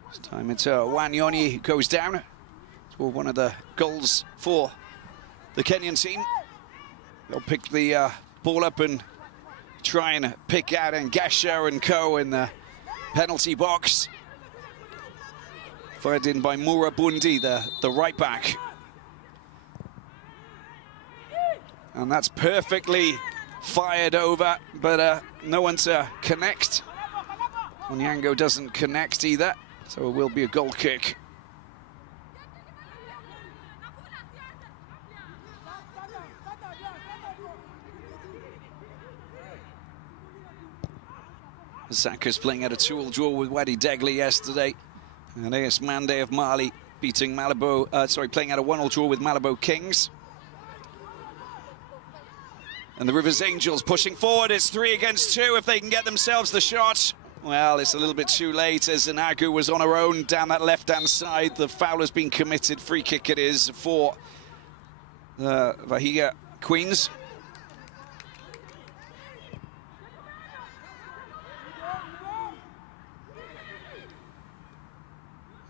This time it's Wanyoni who goes down. It's one of the goals for the Kenyan team. They'll pick the ball up and try and pick out Engesha and co in the penalty box. Fired in by Murabundi, the right back. And that's perfectly fired over, but no one to connect. Onyango doesn't connect either, so it will be a goal kick. Saka's playing at a 2-2 draw with Wadi Degli yesterday. And AS Mande of Mali beating Malabo, playing at a 1-1 draw with Malabo Kings. And the Rivers Angels pushing forward. It's 3 against 2 if they can get themselves the shot. Well, it's a little bit too late as Inagu was on her own down that left-hand side. The foul has been committed. Free kick it is for the Vihiga Queens.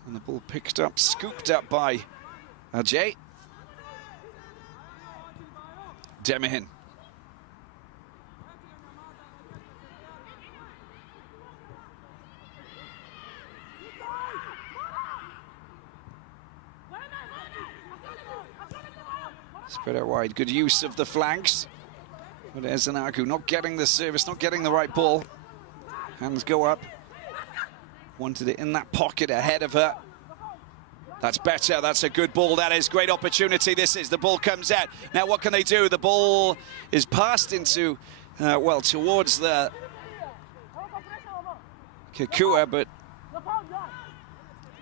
And the ball picked up, scooped up by Ajay. Demihin. Spread out wide, good use of the flanks. But there's Inagu not getting the service, not getting the right ball. Hands go up. Wanted it in that pocket ahead of her. That's better, that's a good ball, that is great opportunity. This is, the ball comes out. Now what can they do? The ball is passed into, well, towards the Kikua, but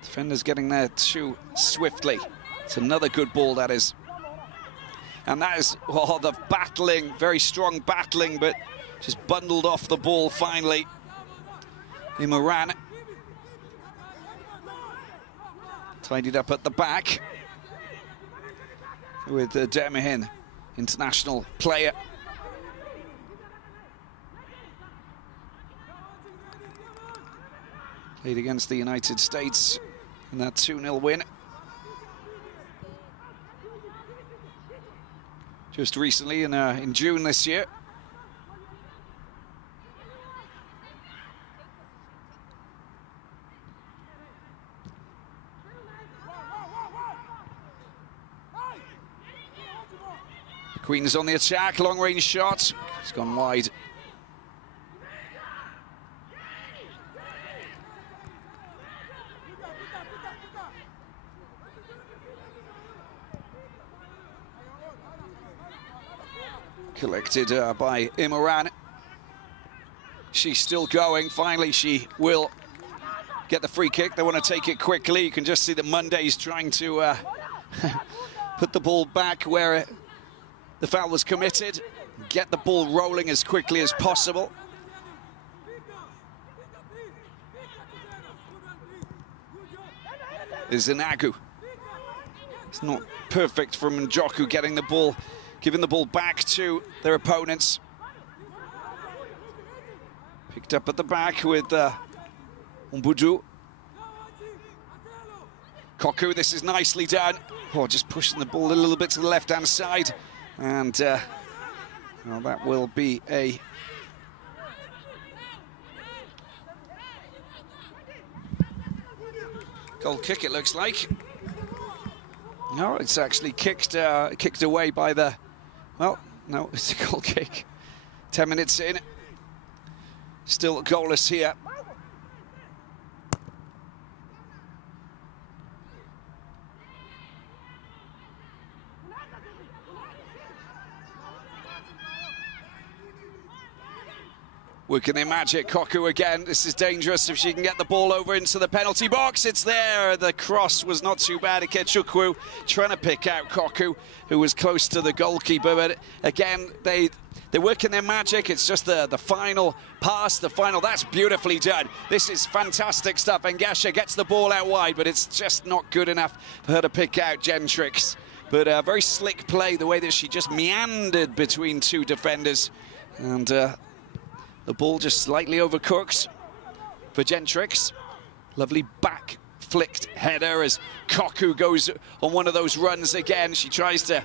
defender's getting there too swiftly. It's another good ball, that is. And that is, oh, the battling, very strong battling, but just bundled off the ball finally. Imran. Tidied up at the back with Demihin, international player. Played against the United States in that 2-0 win. Just recently in June this year. Queens on the attack, long-range shot. It's gone wide. Collected by Imran. She's still going. Finally, she will get the free kick. They want to take it quickly. You can just see that Monday's trying to put the ball back where the foul was committed. Get the ball rolling as quickly as possible. Is Inagu. It's not perfect from Njoku getting the ball, giving the ball back to their opponents. Picked up at the back with Umbudu. Koku, this is nicely done. Oh, just pushing the ball a little bit to the left-hand side. And well, that will be a goal kick, it looks like. No, it's actually kicked away by the, well, no, it's a goal kick. 10 minutes in, still goalless here. Working their magic, Koku again. This is dangerous if she can get the ball over into the penalty box. It's there. The cross was not too bad. Ikechukwu trying to pick out Koku, who was close to the goalkeeper. But again, they're working their magic. It's just the final pass, the final. That's beautifully done. This is fantastic stuff. Engasha gets the ball out wide, but it's just not good enough for her to pick out Gentrix. But very slick play, the way that she just meandered between two defenders. And the ball just slightly overcooked for Gentrix. Lovely back flicked header as Koku goes on one of those runs again. She tries to,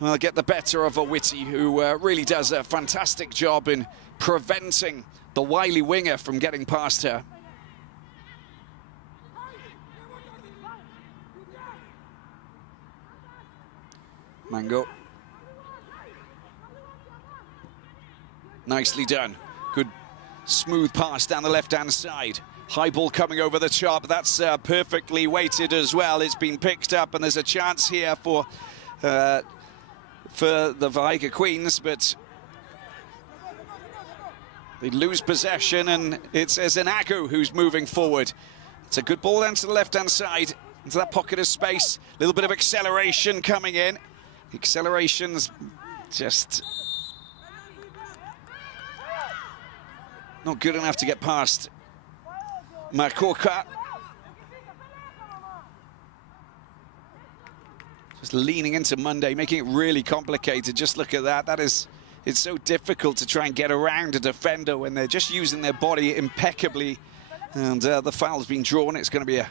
well, get the better of Awiti, who really does a fantastic job in preventing the wily winger from getting past her. Mango. Nicely done. Good smooth pass down the left-hand side. High ball coming over the top. That's perfectly weighted as well. It's been picked up, and there's a chance here for the Vihiga Queens, but they lose possession, and it's Inagu who's moving forward. It's a good ball down to the left-hand side, into that pocket of space. A little bit of acceleration coming in. The acceleration's just not good enough to get past Makoka. Just leaning into Monday, making it really complicated. Just look at that. It's so difficult to try and get around a defender when they're just using their body impeccably. And the foul's been drawn. It's going to be a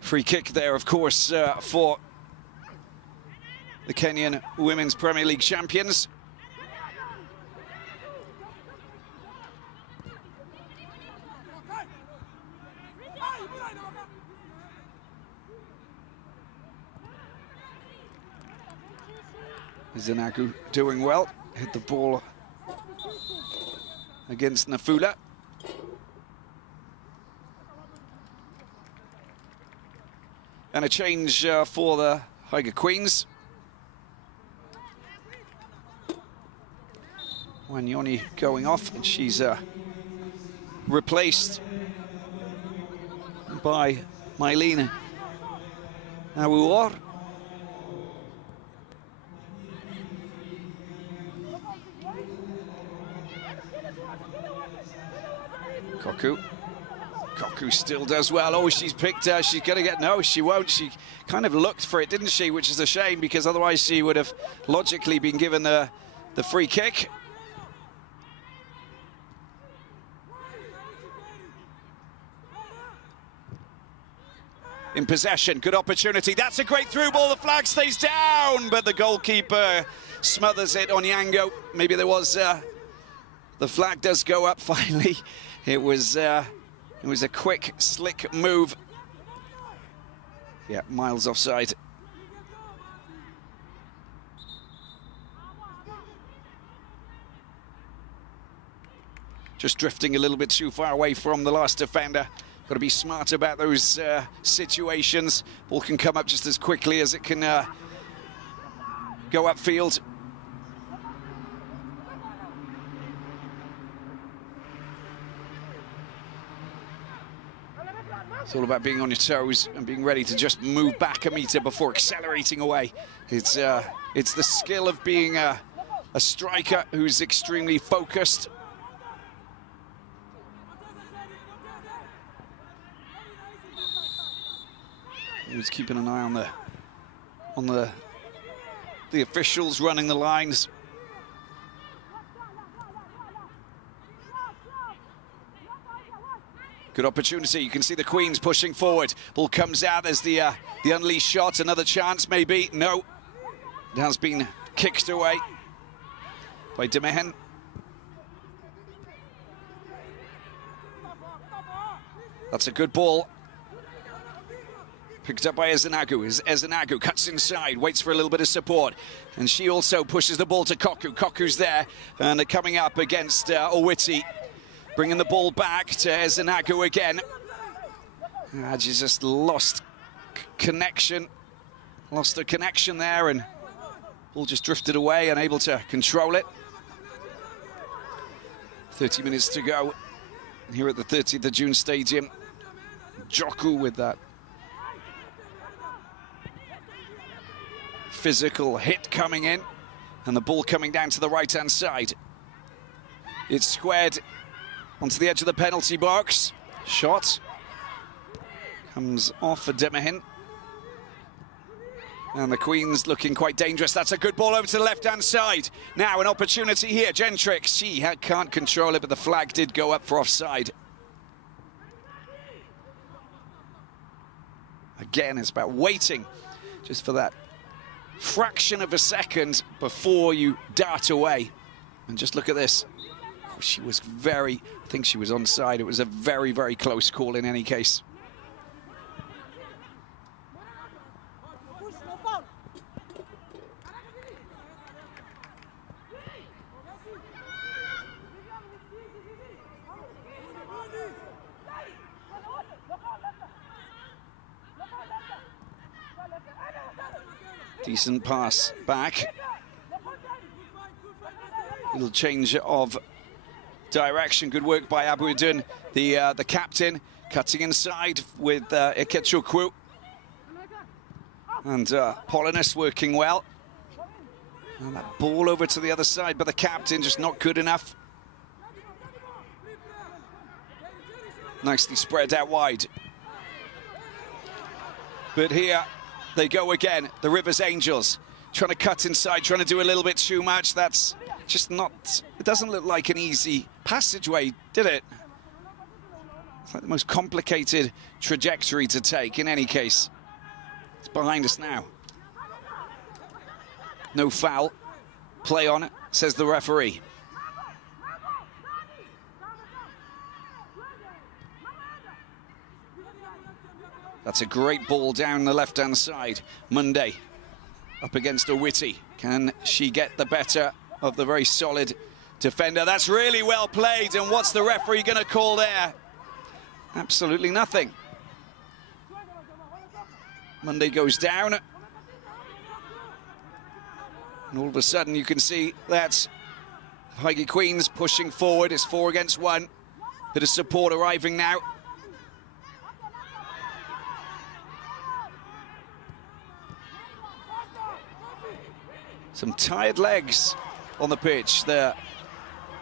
free kick there, of course, for the Kenyan Women's Premier League champions. Zanagu doing well, hit the ball against Nafula. And a change for the Vihiga Queens. Wanyoni going off, and she's replaced by Mylene Awuor. Koku still does well. Oh, she's picked her. She's going to get... No, she won't. She kind of looked for it, didn't she? Which is a shame, because otherwise she would have logically been given the free kick. In possession, good opportunity. That's a great through ball. The flag stays down, but the goalkeeper smothers it on Yango. Maybe there was... the flag does go up finally. It was a quick, slick move. Yeah, miles offside. Just drifting a little bit too far away from the last defender. Got to be smart about those situations. Ball can come up just as quickly as it can go upfield. It's all about being on your toes and being ready to just move back a meter before accelerating away. It's the skill of being a striker who's extremely focused. Who's keeping an eye on the officials running the lines. Good opportunity. You can see the Queens pushing forward. Ball comes out. There's the unleashed shot. Another chance, maybe. No. It has been kicked away by Demehen. That's a good ball. Picked up by Ezanagu. Ezanagu cuts inside, waits for a little bit of support. And she also pushes the ball to Koku. Koku's there. And they're coming up against Owiti. Bringing the ball back to Ezanagu again. She's just lost connection. Lost the connection there, and ball just drifted away, unable to control it. 30 minutes to go here at the 30th of June Stadium. Joku with that physical hit coming in, and the ball coming down to the right-hand side. It's squared onto the edge of the penalty box. Shot comes off for Demehen. And the Queens looking quite dangerous. That's a good ball over to the left-hand side. Now an opportunity here. Gentrix, she can't control it, but the flag did go up for offside. Again, it's about waiting just for that fraction of a second before you dart away. And just look at this. She was I think she was onside. It was a very, very close call in any case. Decent pass back. Little change of direction. Good work by Abuidun, the captain, cutting inside with Ikechukwu. And Polinus working well. And that ball over to the other side, but the captain just not good enough. nicely spread out wide. But here they go again, the Rivers Angels, trying to cut inside, trying to do a little bit too much. That's just not, it doesn't look like an easy passageway, did it? It's like the most complicated trajectory to take in any case. It's behind us now. No foul. Play on, says the referee. That's a great ball down the left-hand side. Monday up against Owiti. Can she get the better of the very solid defender? That's really well played. And what's the referee going to call there? Absolutely nothing. Monday goes down. And all of a sudden you can see that Vihiga Queens pushing forward. It's 4 against 1. Bit of support arriving now. Some tired legs on the pitch. The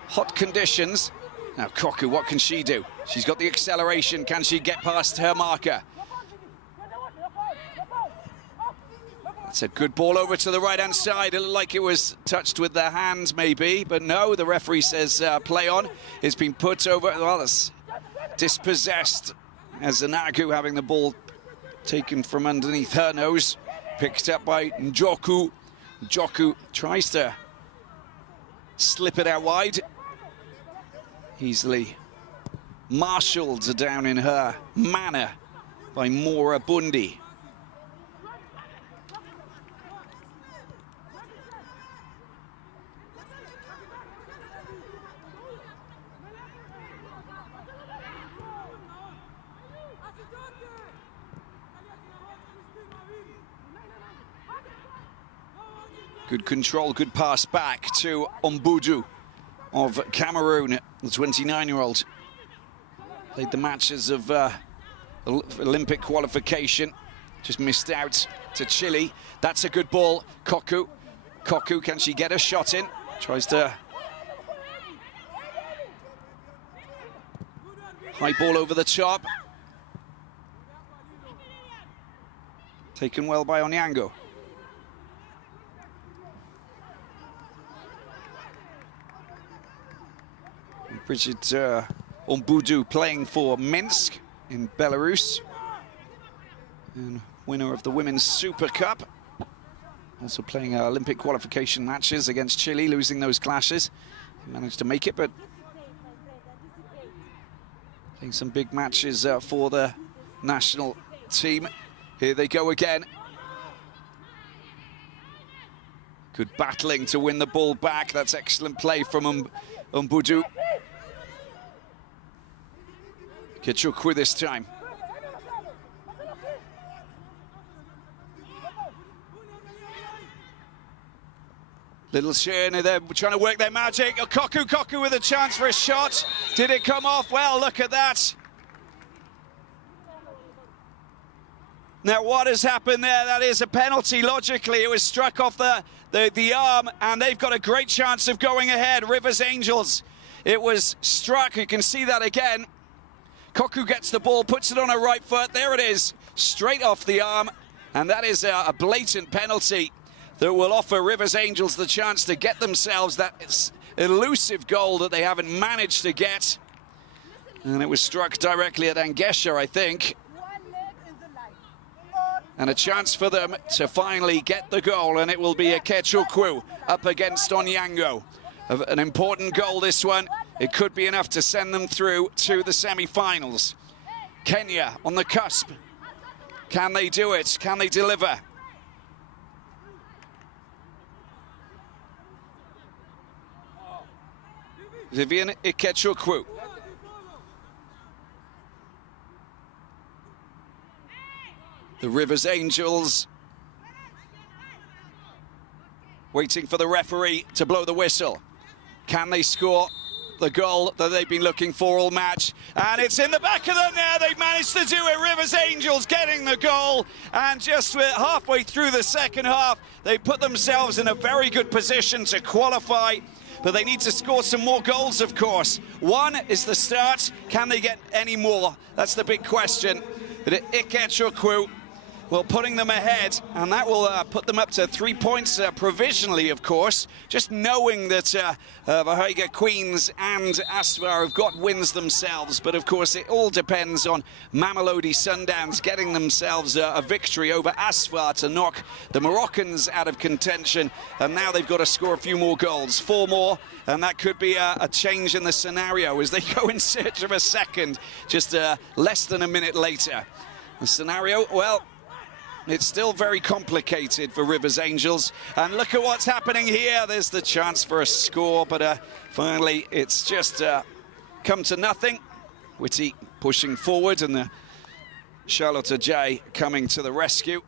hot conditions. Now Koku, what can she do? She's got the acceleration. Can she get past her marker? That's a good ball over to the right-hand side. It looked like it was touched with the hands, maybe, but no, the referee says play on. It's been put over, well, it's dispossessed as Zanagu having the ball taken from underneath her nose. Picked up by Njoku. Njoku tries to slip it out wide. Easily marshalled down in her manner by Mora Bundi. Good control, good pass back to Ombudu of Cameroon, the 29-year-old. Played the matches of Olympic qualification, just missed out to Chile. That's a good ball, Koku. Koku, can she get a shot in? Tries to... High ball over the top. Taken well by Onyango. Bridget Ombudu playing for Minsk in Belarus. And winner of the Women's Super Cup. Also playing Olympic qualification matches against Chile, losing those clashes. He managed to make it, but playing some big matches for the national team. Here they go again. Good battling to win the ball back. That's excellent play from Ombudu. Kechukwu this time. Little Shane, they're trying to work their magic. Koku with a chance for a shot. Did it come off? Well, look at that. Now, what has happened there? That is a penalty, logically. It was struck off the arm, and they've got a great chance of going ahead. Rivers Angels. It was struck. You can see that again. Koku gets the ball, puts it on her right foot. There it is, straight off the arm. And that is a blatant penalty that will offer Rivers Angels the chance to get themselves that elusive goal that they haven't managed to get. And it was struck directly at Angesha, I think. And a chance for them to finally get the goal, and it will be a Kechukwu up against Onyango. An important goal, this one. It could be enough to send them through to the semi-finals. Kenya on the cusp. Can they do it? Can they deliver? Vivian Ikechukwu. The Rivers Angels waiting for the referee to blow the whistle. Can they score the goal that they've been looking for all match? And it's in the back of the net. They've managed to do it. Rivers Angels getting the goal. And just halfway through the second half, they put themselves in a very good position to qualify but they need to score some more goals, of course. One is the start. Can they get any more? That's the big question. Ikechukwu, well, putting them ahead, and that will put them up to 3 points provisionally, of course. Just knowing that Vihiga Queens and Asfar have got wins themselves, but of course it all depends on Mamelodi Sundowns getting themselves a victory over Asfar to knock the Moroccans out of contention, and now they've got to score a few more goals, 4 more, and that could be a change in the scenario as they go in search of a second, just less than a minute later. The scenario, well, it's still very complicated for Rivers Angels. And look at what's happening here. There's the chance for a score, but finally it's just come to nothing. Whitty pushing forward and Charlotte Jay coming to the rescue.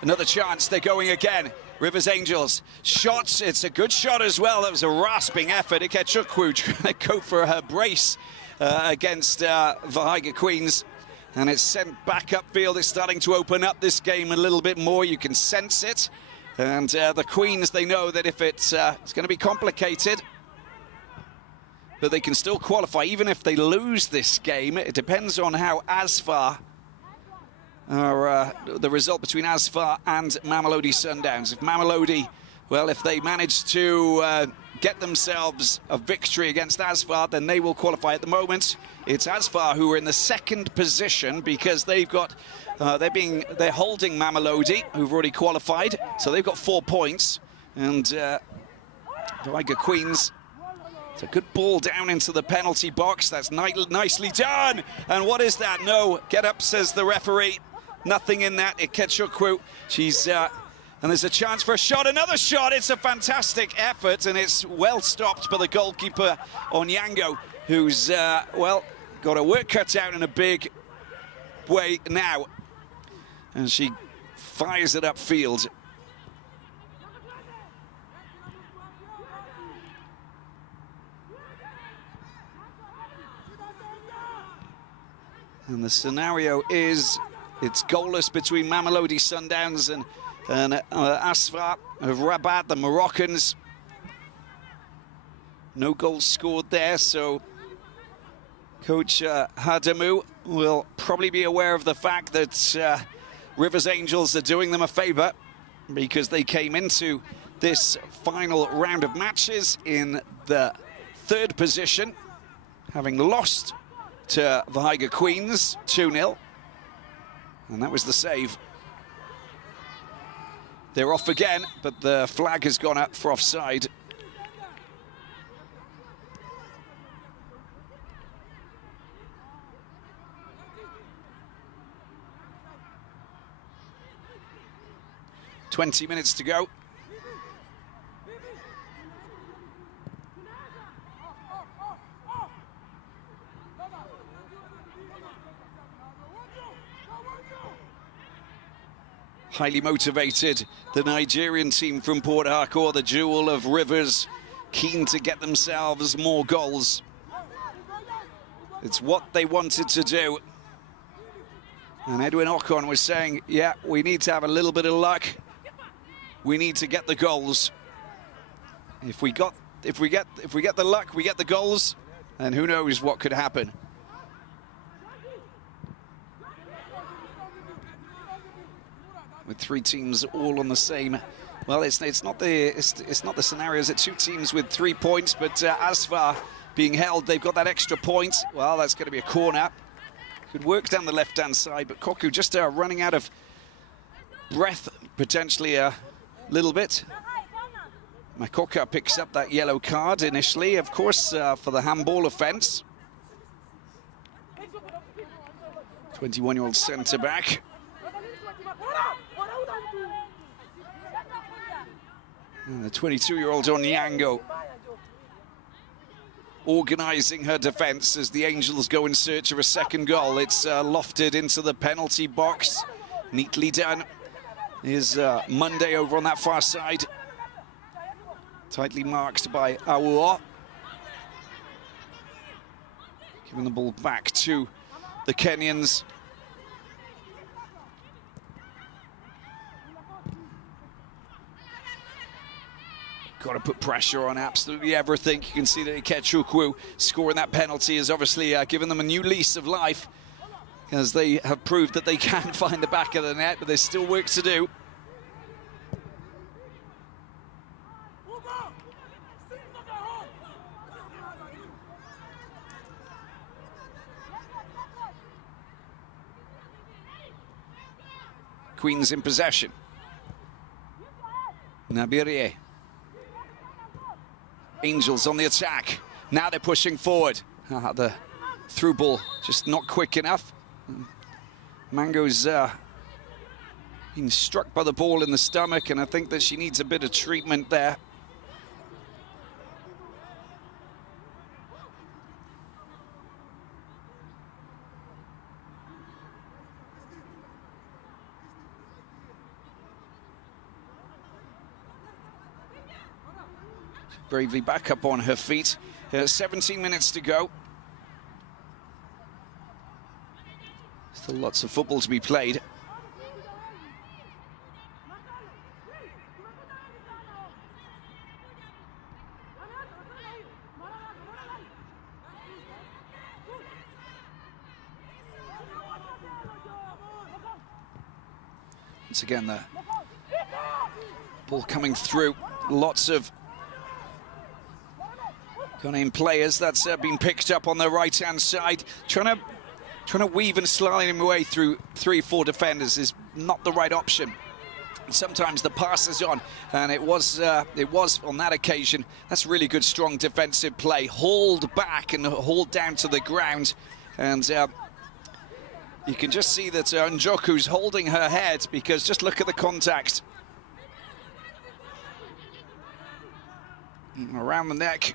Another chance, they're going again. Rivers Angels, shots, it's a good shot as well. That was a rasping effort. Ikechukwu trying to go for her brace against Vihiga Queens. And it's sent back upfield. It's starting to open up this game a little bit more. You can sense it. And the Queens, they know that if it's going to be complicated, but they can still qualify. Even if they lose this game, it depends on how Asfar the result between Asfar and Mamelodi Sundowns. If Mamelodi, well, if they manage to get themselves a victory against Asfar, then they will qualify. At the moment, it's Asfar who are in the second position because they've got they're holding Mamelodi, who've already qualified, so they've got 4 points. And Vihiga Queens, it's a good ball down into the penalty box. That's nicely done. And what is that? No, get up, says the referee. Nothing in that. Ikechukwu, she's and there's a chance for a shot. Another shot. It's a fantastic effort, and it's well stopped by the goalkeeper Onyango, who's well, got her work cut out in a big way now, and she fires it upfield. And the scenario is, it's goalless between Mamelodi Sundowns and Asfar of Rabat, the Moroccans. No goals scored there, so Coach Hadamu will probably be aware of the fact that Rivers Angels are doing them a favour because they came into this final round of matches in the 3rd position, having lost to Vihiga Queens 2-0, and that was the save. They're off again, but the flag has gone up for offside. "20 minutes to go." Highly motivated, the Nigerian team from Port Harcourt, the jewel of Rivers, keen to get themselves more goals. It's what they wanted to do. And Edwin Ocon was saying, yeah, we need to have a little bit of luck. We need to get the goals. If we get the luck, we get the goals, and who knows what could happen. With 3 teams all on the same, well, it's not the scenarios. It's 2 teams with 3 points, but Asfar being held, they've got that extra point. Well, that's going to be a corner. Could work down the left-hand side, but Koku just running out of breath, potentially a little bit. Makoka picks up that yellow card initially, of course, for the handball offence. 21-year-old centre-back. And the 22-year-old Onyango organising her defence as the Angels go in search of a second goal. It's lofted into the penalty box. Neatly done. Here's Monday over on that far side. Tightly marked by Awuo. Giving the ball back to the Kenyans. Got to put pressure on absolutely everything. You can see that Ikechukwu scoring that penalty has obviously given them a new lease of life, because they have proved that they can find the back of the net, but there's still work to do. Queens in possession. Nabirie. Angels on the attack. Now they're pushing forward. The through ball just not quick enough. Mango's been struck by the ball in the stomach, and I think that she needs a bit of treatment there. Bravely back up on her feet. 17 minutes to go. Still lots of football to be played. Once again, the ball coming through. Lots of Ghanaian players. That's been picked up on the right-hand side. Trying to weave and slide him away through 3-4 defenders is not the right option. Sometimes the pass is on, and it was on that occasion. That's really good, strong defensive play. Hauled back and hauled down to the ground, and you can just see that Njoku's holding her head, because just look at the contact around the neck.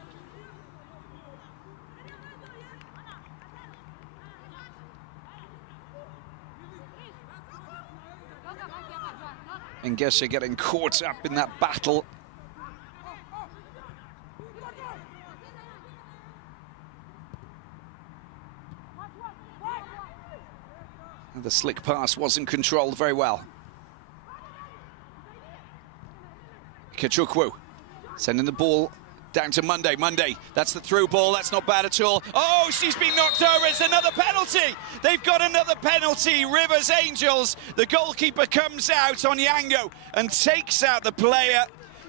And guess you're getting caught up in that battle. And the slick pass wasn't controlled very well. Ikechukwu sending the ball down to Monday. Monday, that's the through ball. That's not bad at all. Oh, she's been knocked over. It's another penalty. They've got another penalty. Rivers Angels. The goalkeeper comes out on Yango and takes out the player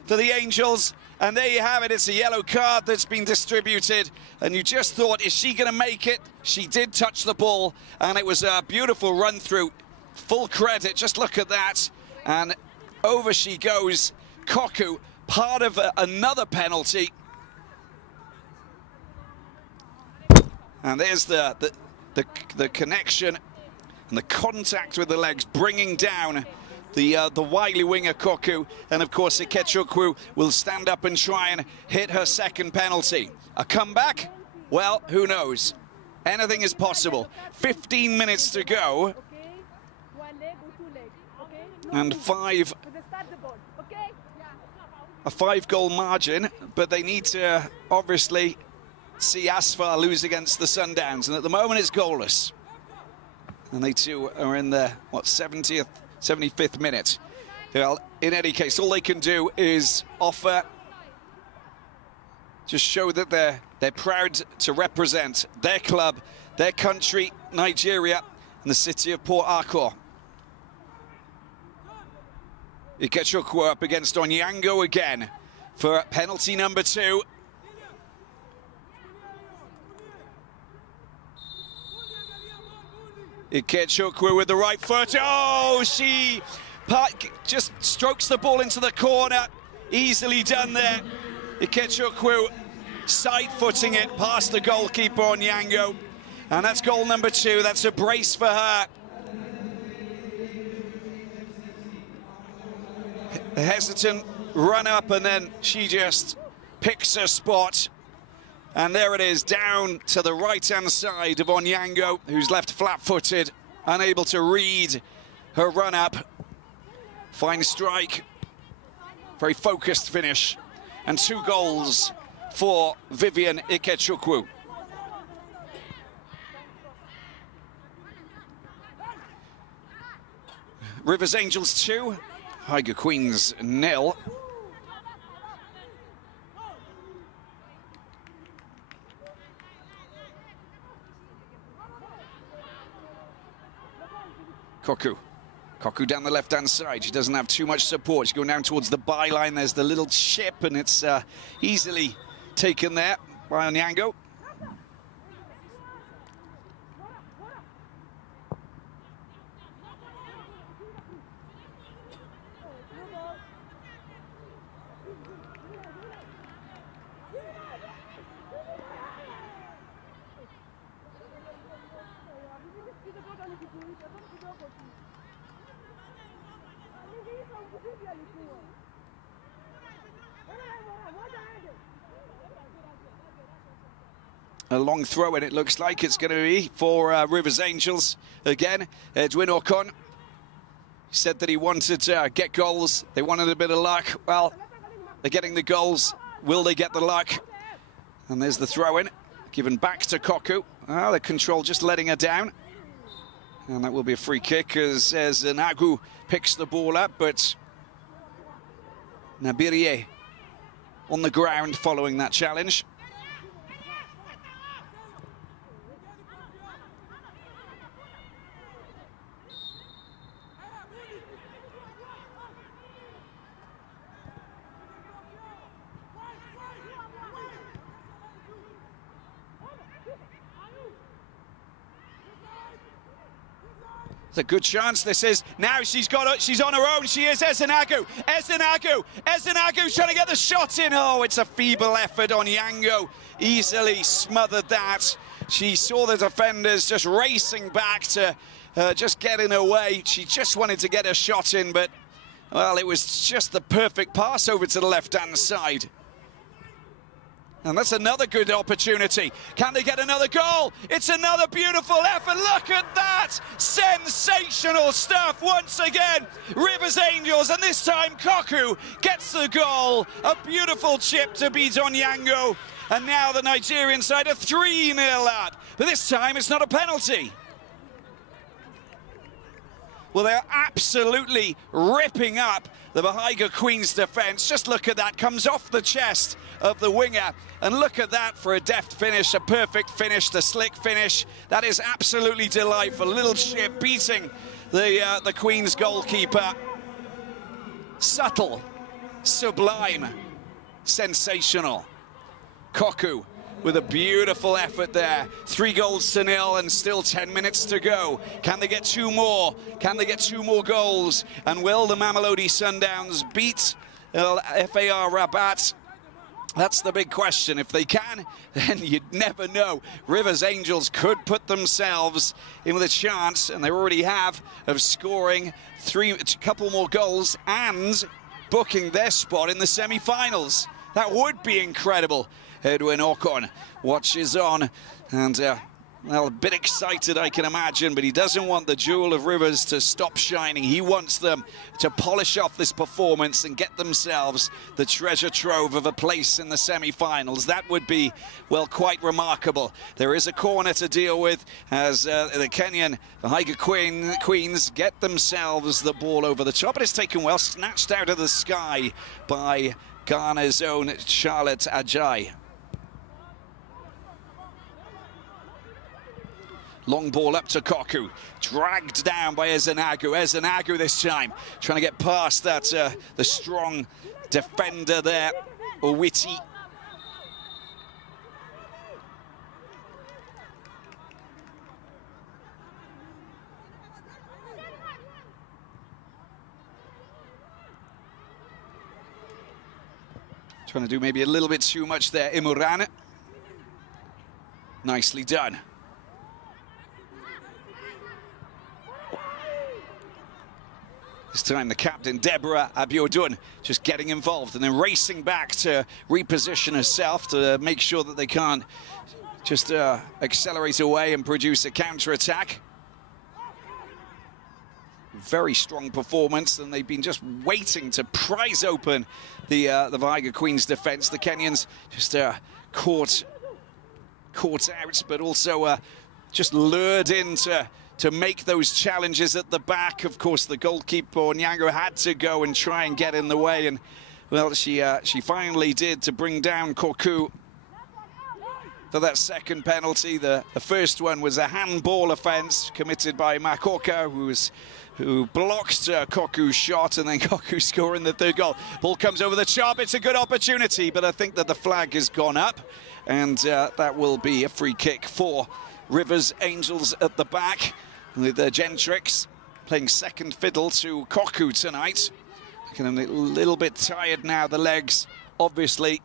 for the Angels. And there you have it. It's a yellow card that's been distributed. And you just thought, is she going to make it? She did touch the ball, and it was a beautiful run through. Full credit. Just look at that. And over she goes. Koku, part of another penalty. And there's the connection and the contact with the legs, bringing down the wily winger Koku. And of course Ikechukwu will stand up and try and hit her second penalty. A comeback? Well, who knows? Anything is possible. 15 minutes to go. And a 5-goal margin, but they need to obviously see Asfar lose against the Sundowns, and at the moment it's goalless. And they too are in the 70th, 75th minute. Well, in any case, all they can do is offer, just show that they're proud to represent their club, their country, Nigeria, and the city of Port Harcourt. Ikechukwu up against Onyango again for penalty number 2. Ikechukwu with the right foot. Oh, she just strokes the ball into the corner. Easily done there. Ikechukwu side-footing it past the goalkeeper Onyango. And that's goal number 2. That's a brace for her. A hesitant run up, and then she just picks her spot. And there it is, down to the right-hand side of Onyango, who's left flat-footed, unable to read her run-up. Fine strike, very focused finish, and 2 goals for Vivian Ikechukwu. Rivers Angels 2, Vihiga Queens 0. Koku down the left-hand side. She doesn't have too much support. She's going down towards the byline. There's the little chip, and it's easily taken there by Onyango. A long throw, and it looks like it's going to be for Rivers Angels again. Edwin Ocon said that he wanted to get goals. They wanted a bit of luck. Well, they're getting the goals. Will they get the luck? And there's the throw-in, given back to Koku. The control just letting her down. And that will be a free kick as Nagu picks the ball up, but Nabirie on the ground following that challenge. It's a good chance. This is now she's on her own. She is Ezenagu trying to get the shot in. Oh, it's a feeble effort on Yango. Easily smothered that. She saw the defenders just racing back to just get in her way. She just wanted to get a shot in, but well, it was just the perfect pass over to the left-hand side. And that's another good opportunity. Can they get another goal? It's another beautiful effort. Look at that. Sensational stuff once again. Rivers Angels, and this time Koku gets the goal. A beautiful chip to beat Onyango. And now the Nigerian side are 3-0 up. But this time it's not a penalty. Well, they're absolutely ripping up the Vihiga Queens defence. Just look at that, comes off the chest of the winger. And look at that for a deft finish, a perfect finish, the slick finish. That is absolutely delightful. Little chip beating the Queens goalkeeper. Subtle, sublime, sensational. Koku with a beautiful effort there. 3-0 and still 10 minutes to go. Can they get 2 more? Can they get 2 more goals? And will the Mamelodi Sundowns beat FAR Rabat? That's the big question. If they can, then you'd never know. Rivers Angels could put themselves in with a chance, and they already have, of scoring a couple more goals and booking their spot in the semi-finals. That would be incredible. Edwin Ocon watches on, and well, a bit excited, I can imagine, but he doesn't want the jewel of Rivers to stop shining. He wants them to polish off this performance and get themselves the treasure trove of a place in the semi-finals. That would be, well, quite remarkable. There is a corner to deal with as the Kenyan Vihiga Queens get themselves the ball over the top. But it's taken well, snatched out of the sky by Ghana's own Charlotte Ajayi. Long ball up to Koku, dragged down by Ezenagu. Ezenagu this time, trying to get past that, the strong defender there, Owiti. Trying to do maybe a little bit too much there, Imurana. Nicely done. This time the captain, Deborah Abiodun, just getting involved and then racing back to reposition herself to make sure that they can't just accelerate away and produce a counter-attack. Very strong performance, and they've been just waiting to prise open the Vihiga Queens defence. The Kenyans just caught out, but also just lured into to make those challenges at the back. Of course, the goalkeeper, Onyango, had to go and try and get in the way, and, well, she finally did, to bring down Koku for that second penalty. The first one was a handball offence committed by Makoka, who blocked Koku's shot, and then Koku scoring the third goal. Ball comes over the top. It's a good opportunity, but I think that the flag has gone up, and that will be a free kick for Rivers Angels at the back, with Gentrix playing second fiddle to Koku tonight. Looking a little bit tired now, the legs, obviously.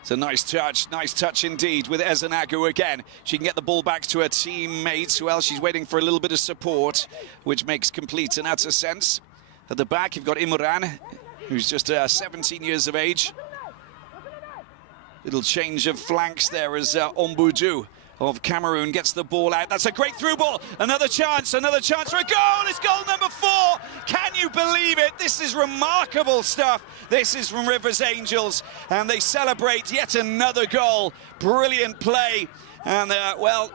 It's a nice touch indeed with Ezenagu again. She can get the ball back to her teammates. Well, she's waiting for a little bit of support, which makes complete and utter sense. At the back, you've got Imran, who's just 17 years of age. Little change of flanks there as Ombudu of Cameroon gets the ball out. That's a great through ball. Another chance for a goal. It's goal number 4. Can you believe it? This is remarkable stuff. This is from Rivers Angels, and they celebrate yet another goal. Brilliant play, and well,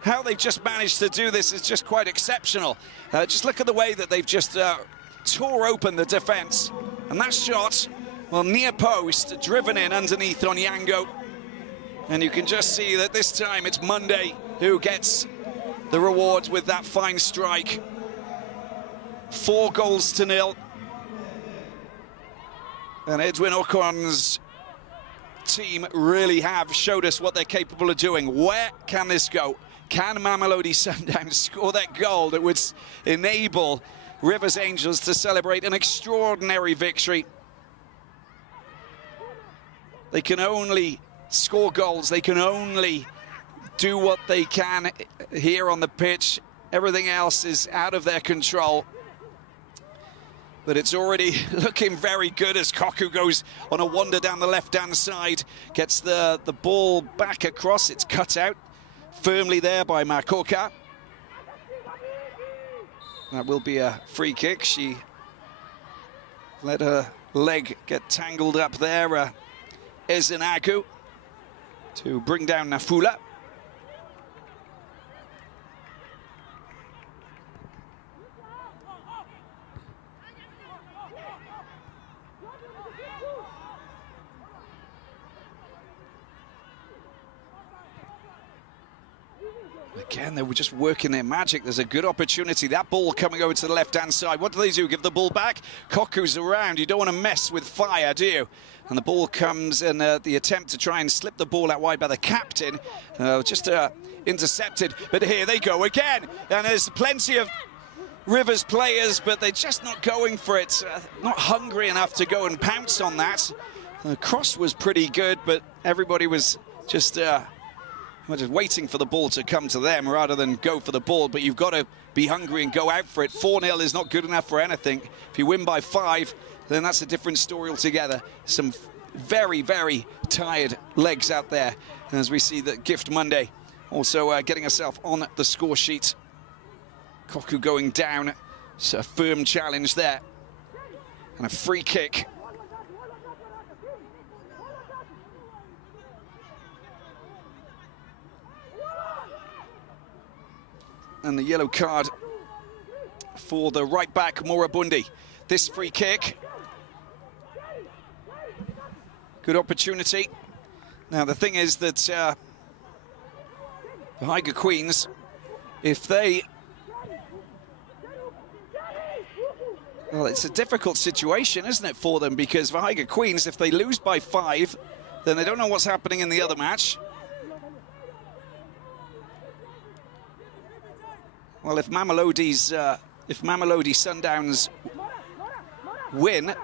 how they've just managed to do this is just quite exceptional. Just look at the way that they've just tore open the defence, and that shot, well, near post, driven in underneath Onyango. And you can just see that this time it's Monday who gets the reward with that fine strike. 4-0. And Edwin Ocon's team really have showed us what they're capable of doing. Where can this go? Can Mamelodi Sundowns score that goal that would enable Rivers Angels to celebrate an extraordinary victory? They can only score goals. They can only do what they can here on the pitch. Everything else is out of their control. But it's already looking very good as Koku goes on a wander down the left-hand side. Gets the ball back across. It's cut out firmly there by Makoka. That will be a free kick. She let her leg get tangled up there. Ezenagu to bring down Nafula. Again, they were just working their magic. There's a good opportunity. That ball coming over to the left-hand side. What do? Give the ball back. Koku's around. You don't want to mess with fire, do you? And the ball comes, and the attempt to try and slip the ball out wide by the captain, just intercepted. But here they go again. And there's plenty of Rivers players, but they're just not going for it. Not hungry enough to go and pounce on that. The cross was pretty good, but everybody was just waiting for the ball to come to them rather than go for the ball. But you've got to be hungry and go out for it. 4-0 is not good enough for anything. If you win by 5, then that's a different story altogether. Some very, very tired legs out there. And as we see that Gift Monday also getting herself on the score sheet. Koku going down. It's a firm challenge there. And a free kick. And the yellow card for the right back, Morabundi. This free kick. Good opportunity. Now, the thing is that the Vihiga Queens, if they... Well, it's a difficult situation, isn't it, for them? Because Vihiga Queens, if they lose by 5, then they don't know what's happening in the other match. Well, if Mamelodi Sundowns win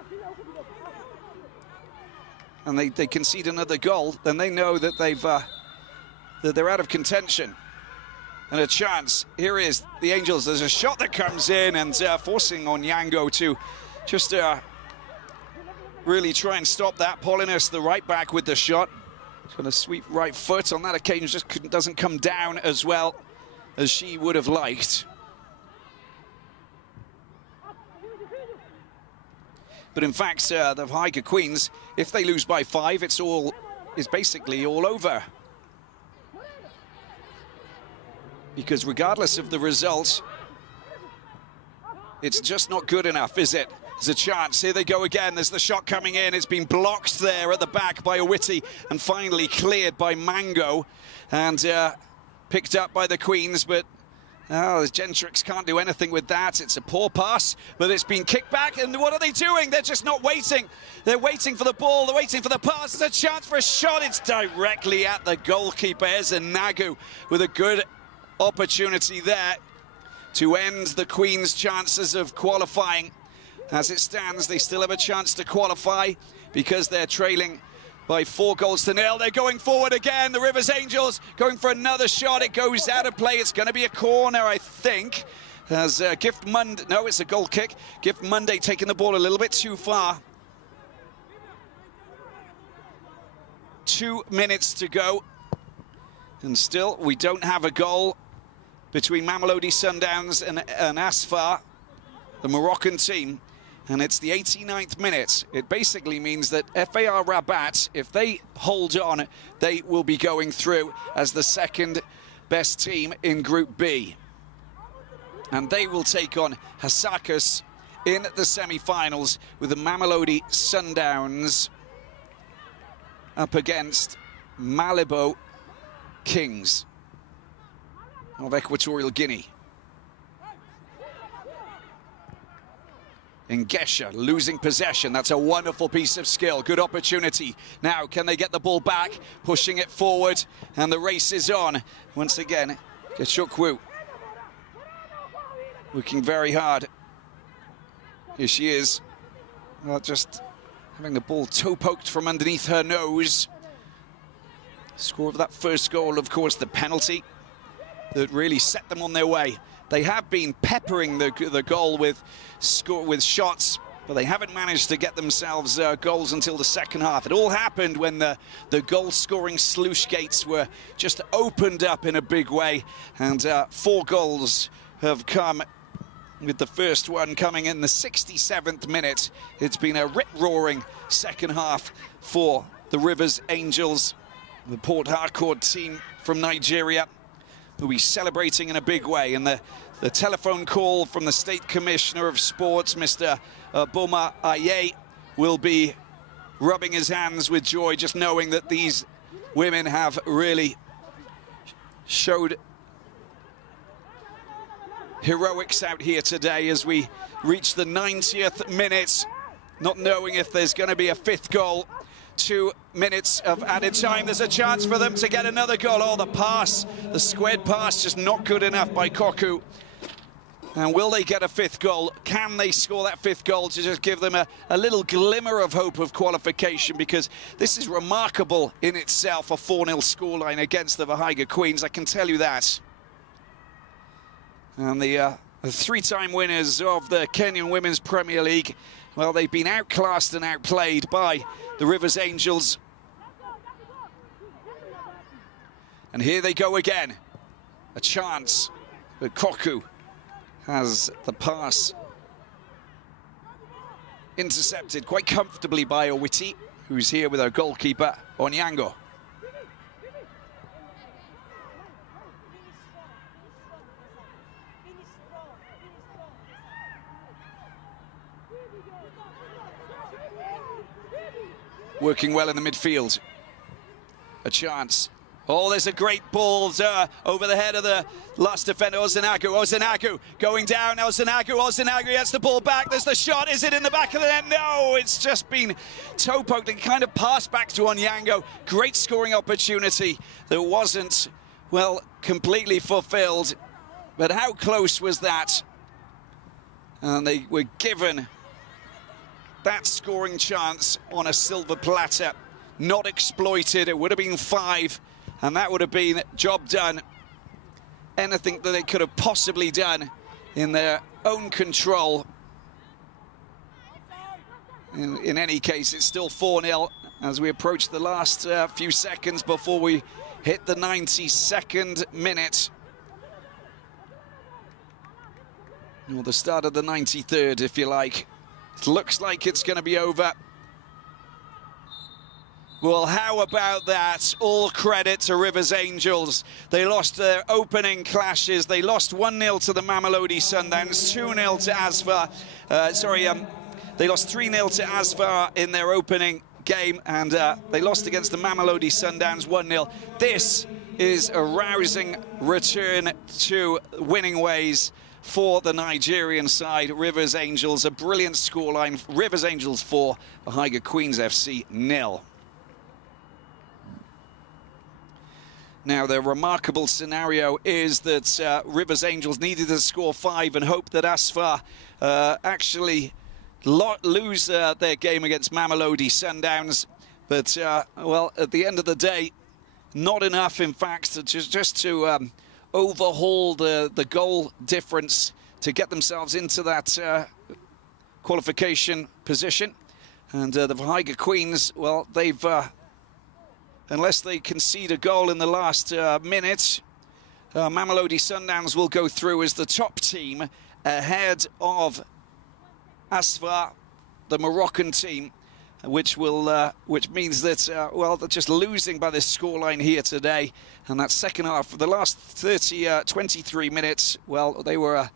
and they concede another goal, then they know that they're out of contention. And a chance. Here is the Angels. There's a shot that comes in and forcing Onyango to just really try and stop that. Paulinus, the right back, with the shot. He's got a sweep right foot on that occasion, just doesn't come down as well as she would have liked. But in fact, the Vihiga Queens, if they lose by 5, it's basically all over. Because regardless of the result, it's just not good enough, is it? There's a chance. Here they go again. There's the shot coming in. It's been blocked there at the back by Awiti and finally cleared by Mango and picked up by the Queens. But the Gentrix can't do anything with that. It's a poor pass, but it's been kicked back. And what are they doing? They're just not waiting. They're waiting for the ball. They're waiting for the pass. There's a chance for a shot. It's directly at the goalkeeper. Here's Nagu with a good opportunity there to end the Queens' chances of qualifying. As it stands, they still have a chance to qualify because they're trailing by 4-0. They're going forward again. The Rivers Angels going for another shot. It goes out of play. It's going to be a corner, I think. As Gift Monday, no, it's a goal kick. Gift Monday taking the ball a little bit too far. 2 minutes to go. And still, we don't have a goal between Mamelodi Sundowns and Asfar, the Moroccan team. And it's the 89th minute. It basically means that FAR Rabat, if they hold on, they will be going through as the second best team in Group B. And they will take on Hasakas in the semi-finals with the Mamelodi Sundowns up against Malibo Kings of Equatorial Guinea. Ngesha losing possession. That's a wonderful piece of skill. Good opportunity. Now, can they get the ball back? Pushing it forward, and the race is on. Once again, Gachukwu working very hard. Here she is. Well, just having the ball toe-poked from underneath her nose. Score of that first goal, of course, the penalty that really set them on their way. They have been peppering the goal with shots, but they haven't managed to get themselves goals until the second half. It all happened when the goal-scoring sluice gates were just opened up in a big way, and 4 goals have come, with the first one coming in the 67th minute. It's been a rip-roaring second half for the Rivers Angels, the Port Harcourt team from Nigeria, who will be celebrating in a big way. And the telephone call from the State Commissioner of Sports, Mr. Boma Aye, will be rubbing his hands with joy, just knowing that these women have really showed heroics out here today as we reach the 90th minute, not knowing if there's going to be a 5th goal. 2 minutes of added time. There's a chance for them to get another goal. Oh, the pass, the squared pass, just not good enough by Koku. And will they get a 5th goal? Can they score that 5th goal to just give them a little glimmer of hope of qualification? Because this is remarkable in itself, a 4-0 scoreline against the Vihiga Queens, I can tell you that. And the 3-time winners of the Kenyan Women's Premier League, well, they've been outclassed and outplayed by the Rivers Angels. And here they go again. A chance, but Koku has the pass intercepted quite comfortably by Awiti, who's here with our goalkeeper, Onyango. Working well in the midfield. A chance. Oh, there's a great ball over the head of the last defender, Ozanagu. Ozanagu going down. Ozanagu gets the ball back. There's the shot. Is it in the back of the net? No, it's just been toe-poked and kind of passed back to Onyango. Great scoring opportunity that wasn't, well, completely fulfilled. But how close was that? And they were given that scoring chance on a silver platter, not exploited. It would have been 5, and that would have been job done. Anything that they could have possibly done in their own control. In any case, it's still 4-0 as we approach the last few seconds before we hit the 92nd minute. Or the start of the 93rd, if you like. It looks like it's going to be over. Well, how about that? All credit to Rivers Angels. They lost their opening clashes. They lost 1-0 to the Mamelodi Sundowns, 2-0 to Asfar. They lost 3-0 to Asfar in their opening game, and they lost against the Mamelodi Sundowns 1-0. This is a rousing return to winning ways for the Nigerian side. Rivers Angels, a brilliant scoreline. Rivers Angels 4, Vihiga Queens FC 0. Now, the remarkable scenario is that Rivers Angels needed to score 5 and hope that Asfar actually lose their game against Mamelodi Sundowns. But, well, at the end of the day, not enough, in fact, just to overhaul the goal difference to get themselves into that qualification position. And the Vihiga Queens, well, they've... unless they concede a goal in the last minute, Mamelodi Sundowns will go through as the top team ahead of Asfar, the Moroccan team, which means that, well, they're just losing by this scoreline here today. And that second half, for the last 23 minutes, well, they were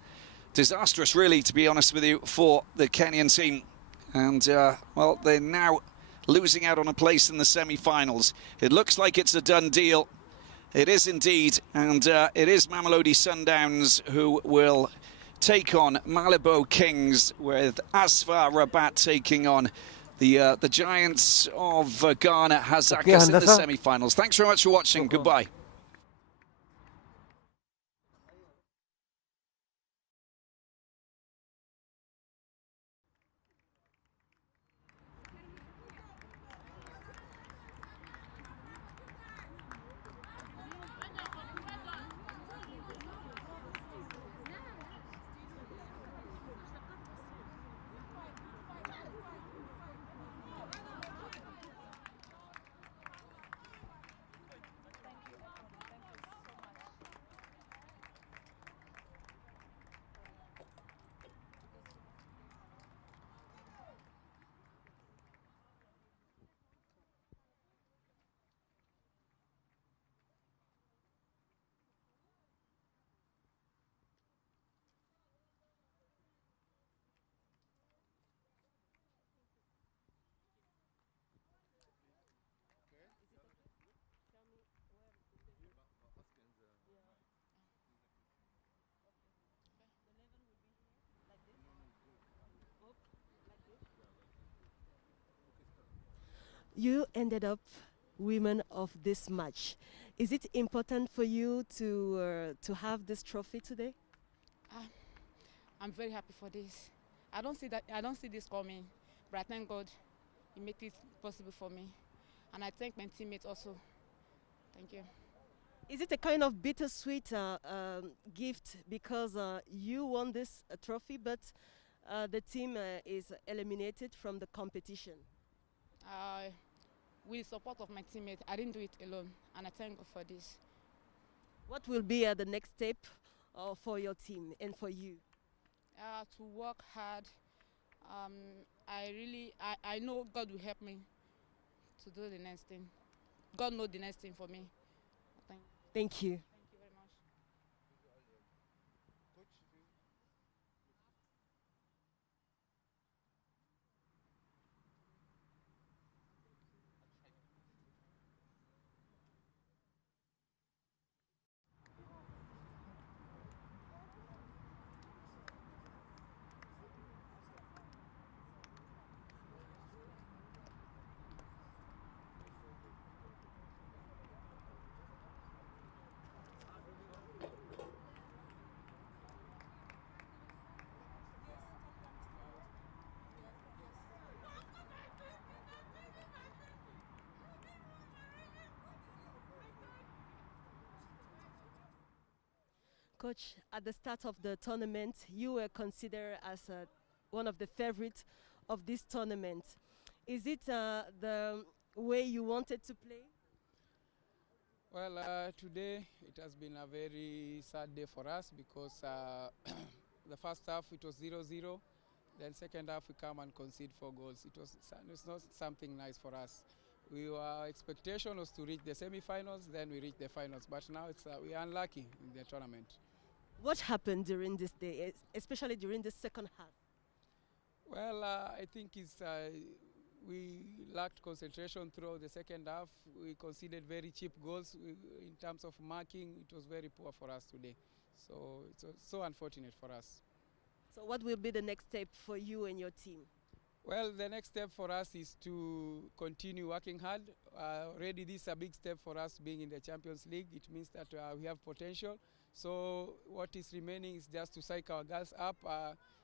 disastrous, really, to be honest with you, for the Kenyan team. And, well, they're now losing out on a place in the semi-finals. It looks like it's a done deal. It is indeed, and it is Mamelodi Sundowns who will take on Malibo Kings, with Asfar Rabat taking on the Giants of Ghana, Hazakas, in the semi-finals. Thanks very much for watching. Goodbye. You ended up women of this match. Is it important for you to have this trophy today? Ah, I'm very happy for this. I don't see this coming, but I thank God He made it possible for me, and I thank my teammates also. Thank you. Is it a kind of bittersweet gift because you won this trophy, but the team is eliminated from the competition? Uh, with the support of my teammates, I didn't do it alone, and I thank God for this. What will be the next step for your team and for you? To work hard. I know God will help me to do the next thing. God knows the next thing for me. Thank you. Thank you very much. Coach, at the start of the tournament, you were considered as one of the favorites of this tournament. Is it the way you wanted to play? Well, today it has been a very sad day for us because the first half it was 0-0. Then second half we come and concede 4 goals. It's not something nice for us. Our expectation was to reach the semi-finals, then we reached the finals. But now we are unlucky in the tournament. What happened during this day, especially during the second half? Well, I think we lacked concentration throughout the second half. We conceded very cheap goals. In terms of marking, it was very poor for us today. So it's so unfortunate for us. So what will be the next step for you and your team? Well, the next step for us is to continue working hard. Already this is a big step for us being in the Champions League. It means that we have potential. So what is remaining is just to psych our girls up.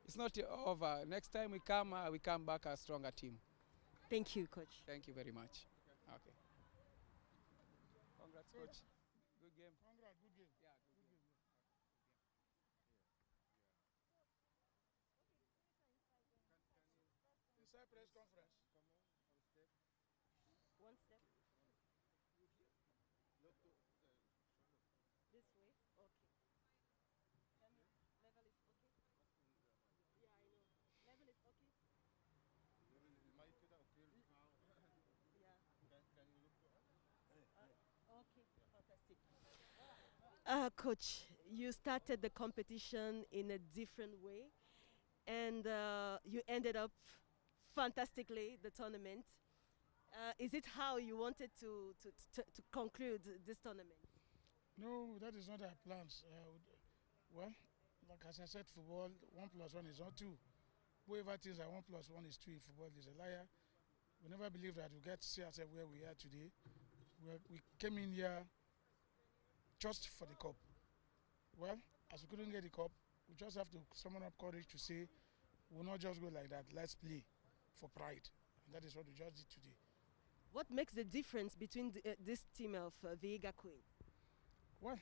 It's not over. Next time we come back a stronger team. Thank you, Coach. Thank you very much. Okay. Congrats, Coach. Good game. Congrats, good game. Yeah, good game. Inside press conference. One step. This way? Okay. Tell me, level is okay? Yeah, I know. Level is okay? Yeah. Okay, fantastic. Coach, you started the competition in a different way and you ended up fantastically the tournament. Is it how you wanted to conclude this tournament? No, that is not our plans. Well, like as I said, football, 1+1 is not 2. Whoever thinks that 1+1 is 2 in football is a liar. We never believed that we get to see ourselves where we are today. We came in here just for the cup. Well, as we couldn't get the cup, we just have to summon up courage to say, we'll not just go like that. Let's play for pride. And that is what we just did today. What makes the difference between this team of Vihiga Queen? Well,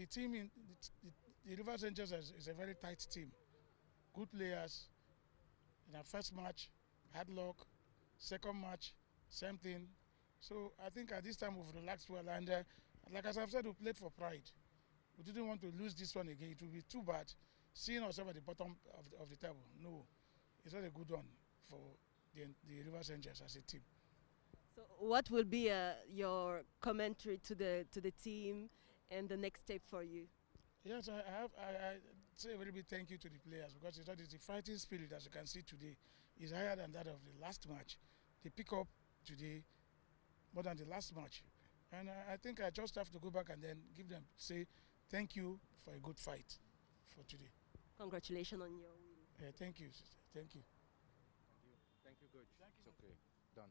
the team in the Resurgence is a very tight team. Good players. In our first match, Deadlock. Second match, same thing. So I think at this time we've relaxed well. And like as I've said, we played for pride. We didn't want to lose this one again. It would be too bad seeing ourselves at the bottom of the table. No, it's not a good one for the Resurgence as a team. So what will be your commentary to the team and the next step for you? Yes, I say a very big thank you to the players because it's the fighting spirit, as you can see today, is higher than that of the last match. They pick up today more than the last match. And I think I just have to go back and then say thank you for a good fight for today. Congratulations on your win. Thank you, sister. Thank you. Thank you, Coach. It's okay. Done.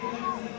Contention.